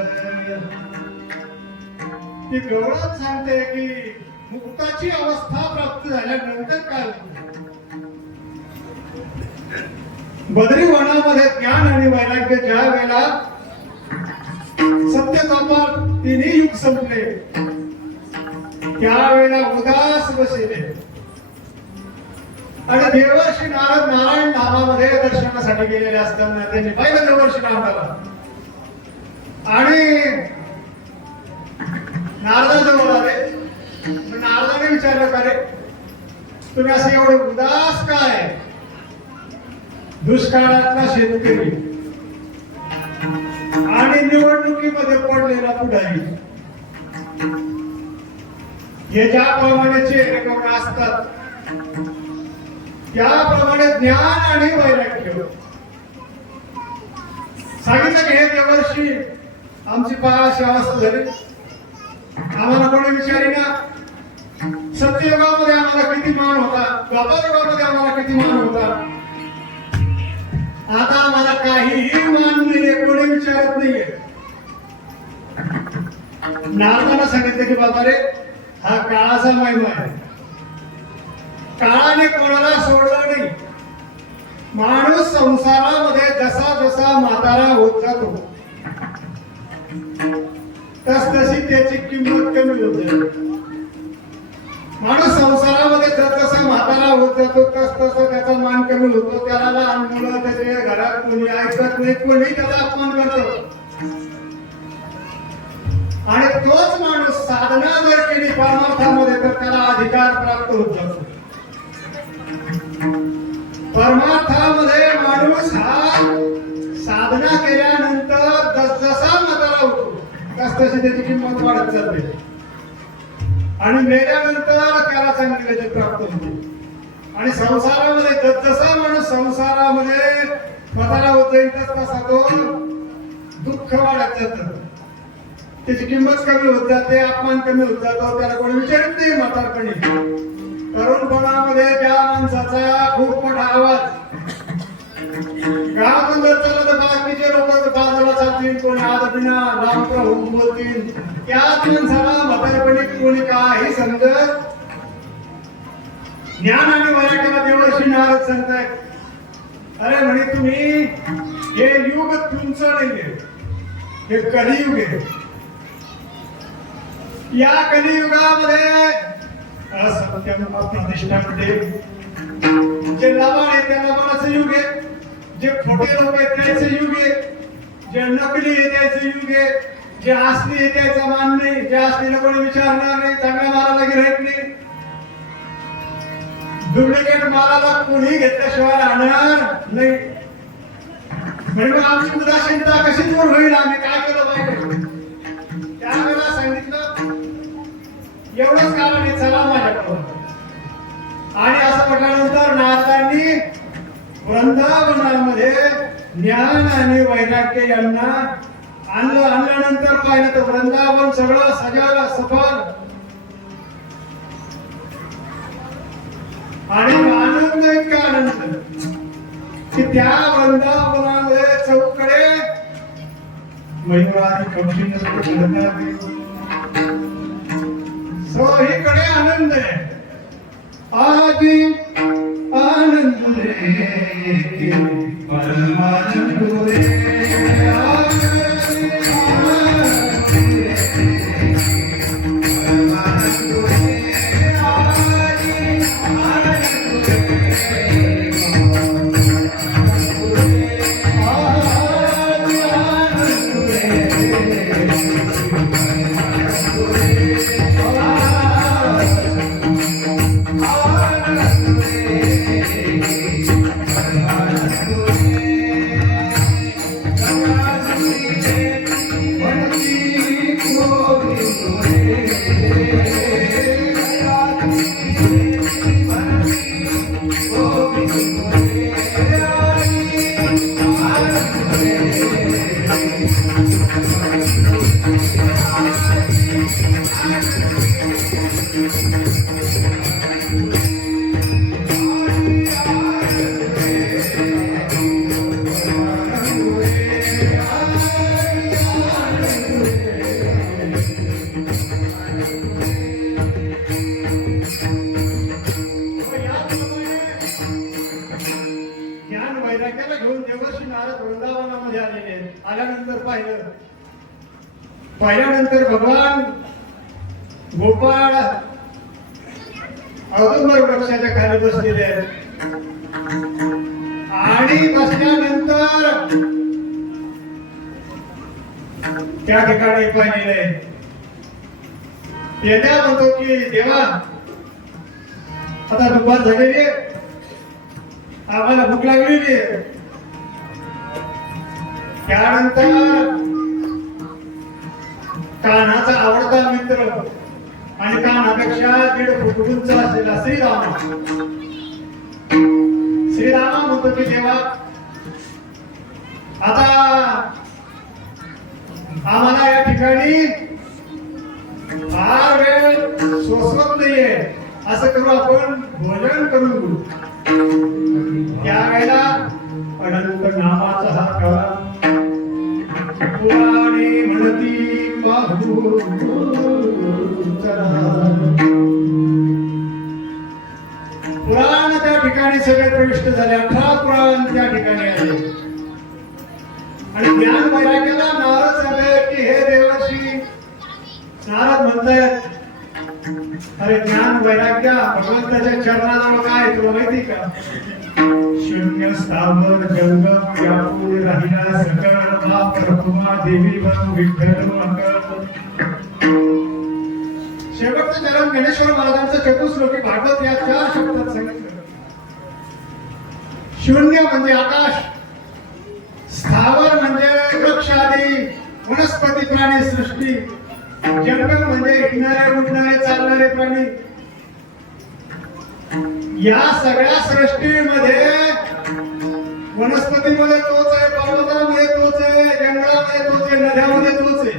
ती गवळण सांगते की मुक्ताची अवस्था प्राप्त झाल्यानंतर काय होतं. बद्री वनामध्ये ज्ञान आणि वैराग्य ज्या वेळेला सत्यतोपर तिन्ही युग संपले, त्यावेळेला उदास बसले आणि देवर्षी नारद नारायण धामामध्ये दर्शनासाठी गेलेले असताना त्यांनी पाहिलं देवर्षी नारदाला आणि नारदाजवळ आले. नारदाने विचारलं, का रे तुम्ही असे एवढे उदास काय? दुष्काळातला शेतकरी आणि निवडणुकीमध्ये पडलेला पुढारी हे ज्याप्रमाणे चेहरे करून असतात त्याप्रमाणे ज्ञान आणि वैराग्य सांगितलं की हे देवर्षी आमची पायाची अवस्था झाली आम्हाला कोणी विचारेना सत्ययुगामध्ये आम्हाला किती मान होता द्वापरयुगामध्ये आम्हाला किती मान होता आता आम्हाला काहीही मान नाहीये कोणी विचारत नाहीये नारदाला सांगितलं की बाबा रे हा काळाचा महिमा आहे काळाने कोणाला सोडलं नाही माणूस संसारामध्ये जसा जसा म्हातारा होत जातो तस तशी त्याची किंमत कमी होत जाते माणूस संसारामध्ये जसा म्हातारा होत जातो तस तसं त्याचा मान कमी होतो त्याला लहान मुलं त्याच्या घरात कोणी ऐकत नाही कोणी त्याचा अपमान करतो आणि तोच माणूस साधना जर केली परमार्थामध्ये तर त्याला अधिकार प्राप्त होत जातो परमार्थामध्ये माणूस हा साधना केल्यानंतर जसा म्हातारा होतो तस तशी त्याची किंमत वाढत जाते आणि मेल्यानंतर त्याला चांगली गती प्राप्त होते आणि संसारामध्ये जसा माणूस संसारामध्ये म्हातारा होत जाईल तसा तो दुःख वाढत जात त्याची किंमत कमी होत जाते अपमान कमी होत जातो त्याला कोणी विचारत नाही म्हातारपणी तरुणपणामध्ये ज्या माणसाचा खूप मोठा आवाज गावातून जर चला तर बाकीचे लोक बाजूला चालतील कोणी आदबिना रामकर होऊन बोलतील त्याच माणसाला म्हातारपणी कोणी काही समजत ज्ञान आणि वैराग्याला देवर्षी नारद सांगतायत अरे म्हणे तुम्ही हे युग तुमचं नाहीये हे कलियुग आहे या कलियुगामध्ये असत्यम प्रतिष्ठामध्ये जे लबाड आहे त्या लबाडाचं युग आहे जे खोटे लोक आहेत त्याचं युग आहे जे नकली आहे त्याचं युग आहे जे असली आहे त्याचा मान नाही जे असलेला कोणी विचारणार नाही चांगल्या मालाला गिऱ्हाईक नाही डुप्लिकेट मालाला कोणी घेतल्याशिवाय राहणार नाही म्हणजे आमची उदासीनता कशी दूर होईल आम्ही काय केलं पाहिजे त्यावेळेला सांगितलं एवढंच कारण आहे चला माझ्याकडून आणि असं म्हटल्यानंतर नारदांनी वृंदावनामध्ये ज्ञान आणि वैराग्य यांना आणल्यानंतर पाहिलं तर वृंदावन सगळं सजल सफल आणि आनंद इतका आनंद की त्या वृंदावनामध्ये चौकडे मयूरादी कौशिल्य सगळीकडे आनंद आहे आजी आनंद रे परमानंद रे वैराग्याला घेऊन देवर्षी नारद वृंदावनामध्ये आलेले आहेत आल्यानंतर पाहिल्यानंतर भगवान गोपाळ औदुंबर वृक्षाच्या खाली बसलेले आहेत आणि बसल्यानंतर त्या ठिकाणी पाहिलेले आहे येत्या म्हणतो की देवा आता दुपार झालेली आहे आम्हाला भूक लागलेली आहे. त्यानंतर कान्हाचा आवडता मित्र आणि कान्हापेक्षा 1.5 फूट उंच असलेला श्रीराम. श्रीराम म्हणतो की देवा आता आम्हाला या ठिकाणी फार वेळ सोसवत नाहीये, असं करू आपण भोजन करून घेऊ. त्यावेळेला अनंत नामाचा हा कळा पुराणे म्हणती पाहू पुराण त्या ठिकाणी सगळे प्रविष्ट झाले. 18 पुराण त्या ठिकाणी आले आणि ज्ञान वैराग्याला नारद झाले की हे देवर्षी. नारद म्हणतायत अरे ज्ञान वैराग्य भगवंताच्या चरणाजवळ काय तुला माहिती का? शून्य स्थावर जंगम व्यापून राहिला सकळ बाप रखुमा देवी बन विठ्ठल मंगळ. शेवटचं चरण ज्ञानेश्वर महाराजांचं चतुश्लोकी भागवत या 4 शब्दात सांगितलं. शून्य म्हणजे आकाश, स्थावर म्हणजे वृक्ष आदी वनस्पती प्राणी सृष्टी, जंगल म्हणजे हिंडणारे उडणारे चालणारे प्राणी. या सगळ्या सृष्टीमध्ये वनस्पतीमध्ये तोच आहे, पर्वतामध्ये तोच आहे, जंगलामध्ये तोच आहे, नद्यामध्ये तोच आहे.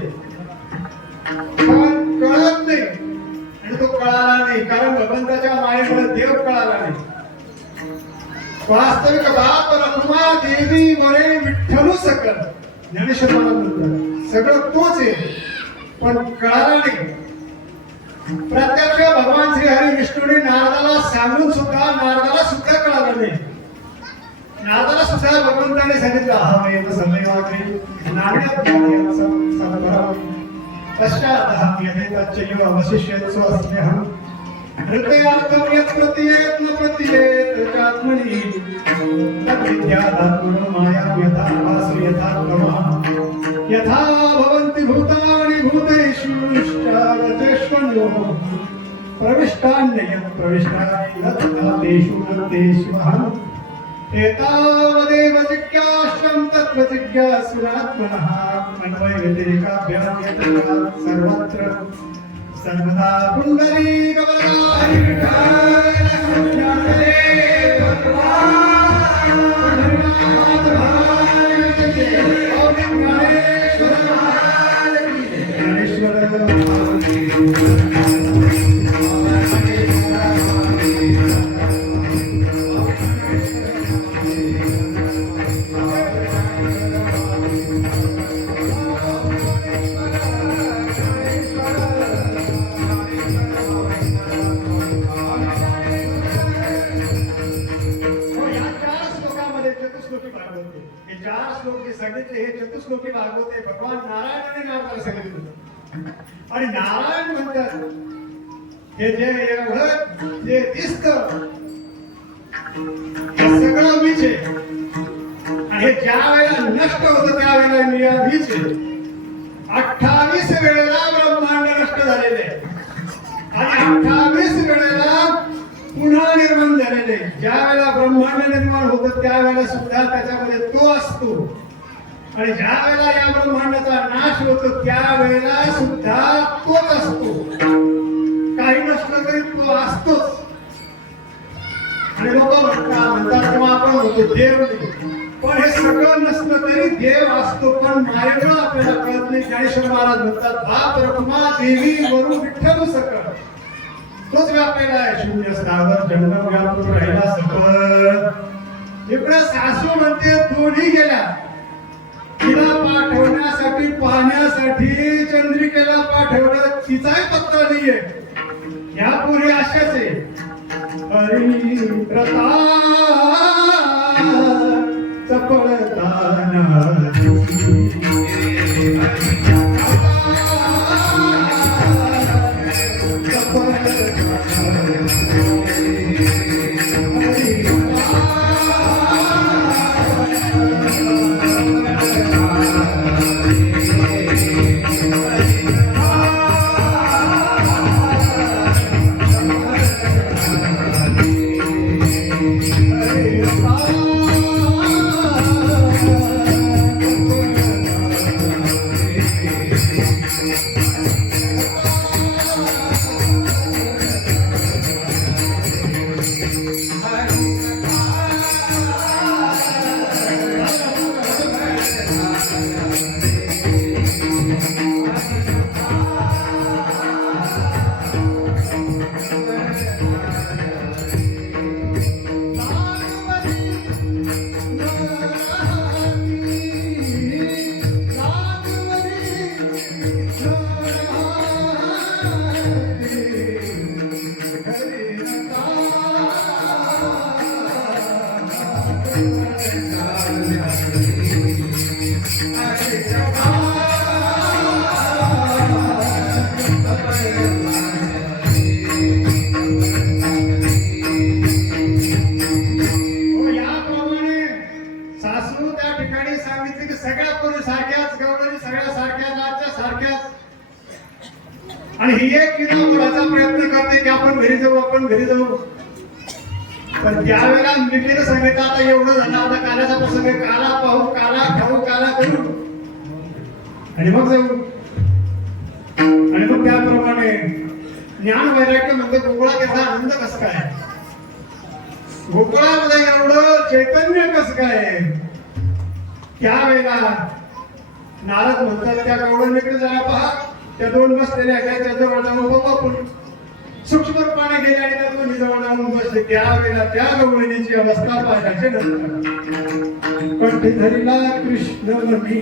पण कळत नाही आणि तो कळाला नाही कारण भगवंताच्या मायेमुळे देव कळाला नाही. वास्तविक बाप रखुमा देवी वरे विठ्ठलू सकल. ज्ञानेश्वर महाराज म्हणतात सगळं तोच आहे पण कळाला नाही. प्रत्यक्ष भगवान श्री हरी विष्णूने नारदाला सांगून सुद्धा नारदाला सुद्धा कळालं नाही. नारदाला सुद्धा भगवंताने सांगितलं अहम येत समयवाग्रे नाड्यात पश्चात यथे तच्चयो अवशिष्यत् स्वस्नेहम् हृदयार्थं यत् प्रतीयेत् न प्रतीयेत् चात्मनि तद्विद्यादात्मनो मायां यथा भासि यथा तमः यथा भवन्ति भूतानि भूतेषु इष्टागतेष्वन्योः प्रविष्टान्ययत् प्रविष्टानि न तथा तेषु न तेषु अहम् एतावदेव जिज्ञास्यं तत्त्वजिज्ञासुरात्मनः अन्वयव्यतिरेकाभ्यां यतः सर्वत्र सर्वदा पुण्डरीकवरदाय विठ्ठल सांगितले हे चतुश्लोकी भागवत आहे. भगवान नारायणाने नारदाला सांगितलं आणि नारायण म्हणतात हे जे एवढं जे दिसतं हे सगळं मीच आहे आणि हे ज्या वेळेला नष्ट होतं त्यावेळेला मी मीच आहे. 28 वेळेला ब्रह्मांड नष्ट झालेले आणि 28 वेळेला पुन्हा निर्माण झालेले. ज्या वेळेला ब्रह्मांड निर्माण होतं त्यावेळेला सुद्धा त्याच्यामध्ये तो असतो आणि ज्या वेळेला या ब्रह्मांडाचा नाश होतो त्यावेळेला सुद्धा तोच असतो. काही नसलं तरी तो असतोच. आणि लोक म्हणतात किंवा आपण म्हणतो देव नाही, पण हे सगळं नसलं तरी देव असतो पण मायेमुळे आपल्याला कळत नाही. ज्ञानेश्वर महाराज म्हणतात बाप रखुमा देवी वरून विठ्ठल सकळ तोच व्यापलेला आहे. शून्य स्थावर जंगम व्यापून राहिला सकळ. इकडे सासू म्हणते दोन्ही गेल्या. तिला पाठवण्यासाठी पाहण्यासाठी चंद्रिकेला पाठवलं तिचाही पत्ता नाहीये. यापूर्वी अशाच आहे हरिप्रता चपळताना Hare ठिकाणी सांगितले की सगळ्या पोरी सारख्याच, गवळणी सगळ्या सारख्याच, आजच्या सारख्याच. आणि ही एक किल्ला मुलाचा प्रयत्न करते की आपण घरी जाऊ, आपण घरी जाऊ. पण ज्यावेळेला मिठीनं सांगितलं आता एवढं झालं, आता काल्याचा प्रसंग आहे, काला पाहू, काला खाऊ, काला करू आणि मग जाऊ. आणि मग त्याप्रमाणे ज्ञान वैराग्य म्हणजे गोकुळात एवढा आनंद कसं काय, गोकुळामध्ये एवढं चैतन्य कसं काय. त्यावेळेला नारद म्हणतात त्या गवळणीकडे जरा पहा, त्या दोन बसलेल्या आहेत त्या जवळ जाऊन बघू आपण. सूक्ष्म रूपाने गेले आणि त्या दोन्ही जवळ जाऊन बसले. त्यावेळेला त्या गवळणीची अवस्था पाहिजे नंतर कंठी धरिला कृष्ण मी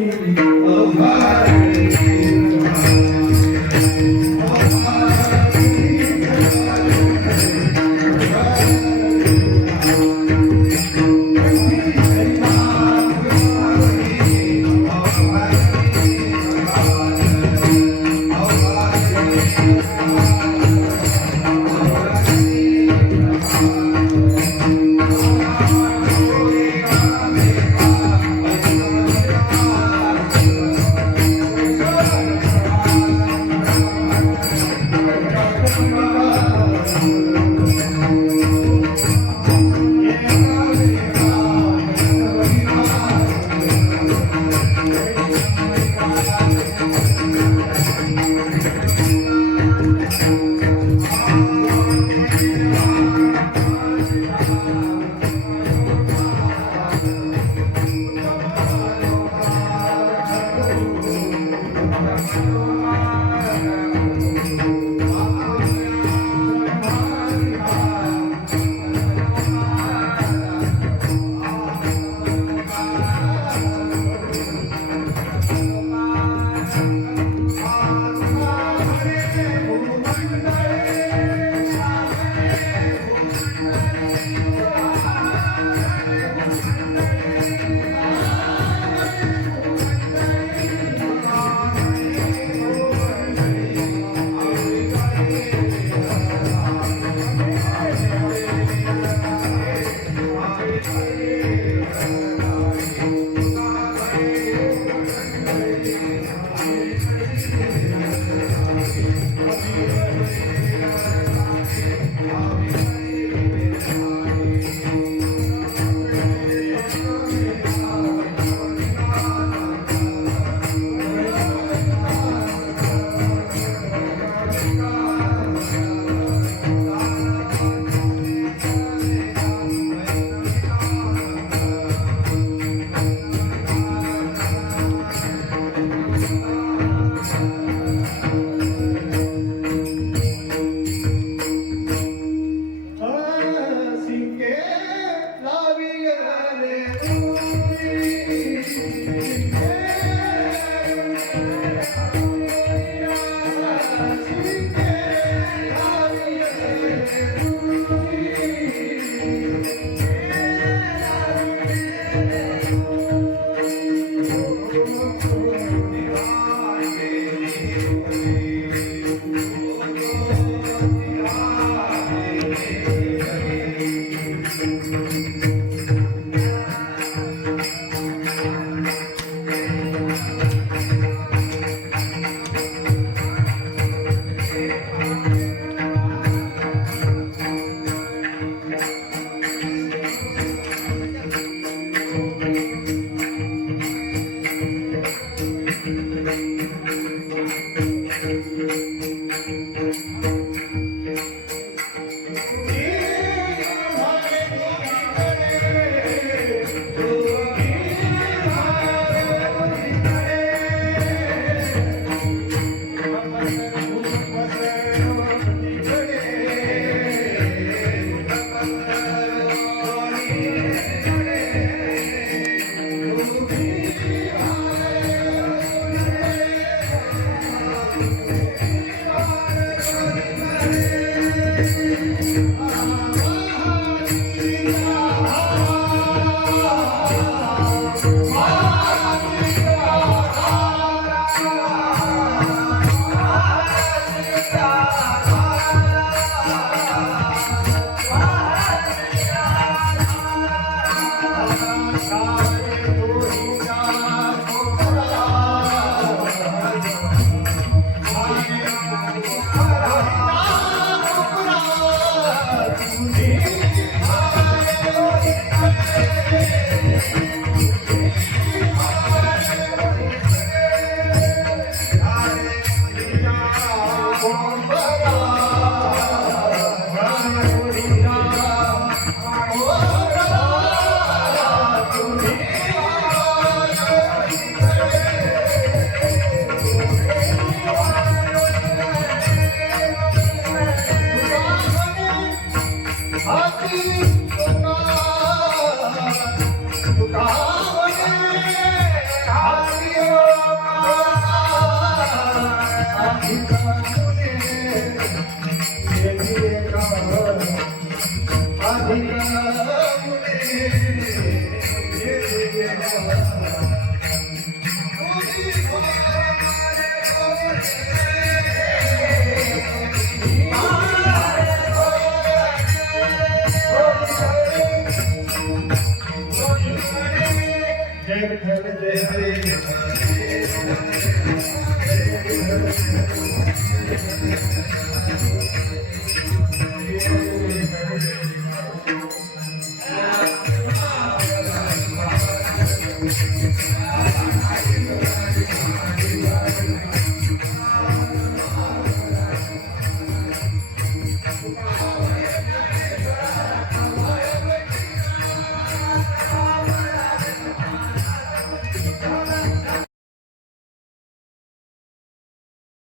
जय विठ्ठल जय हरे विठ्ठल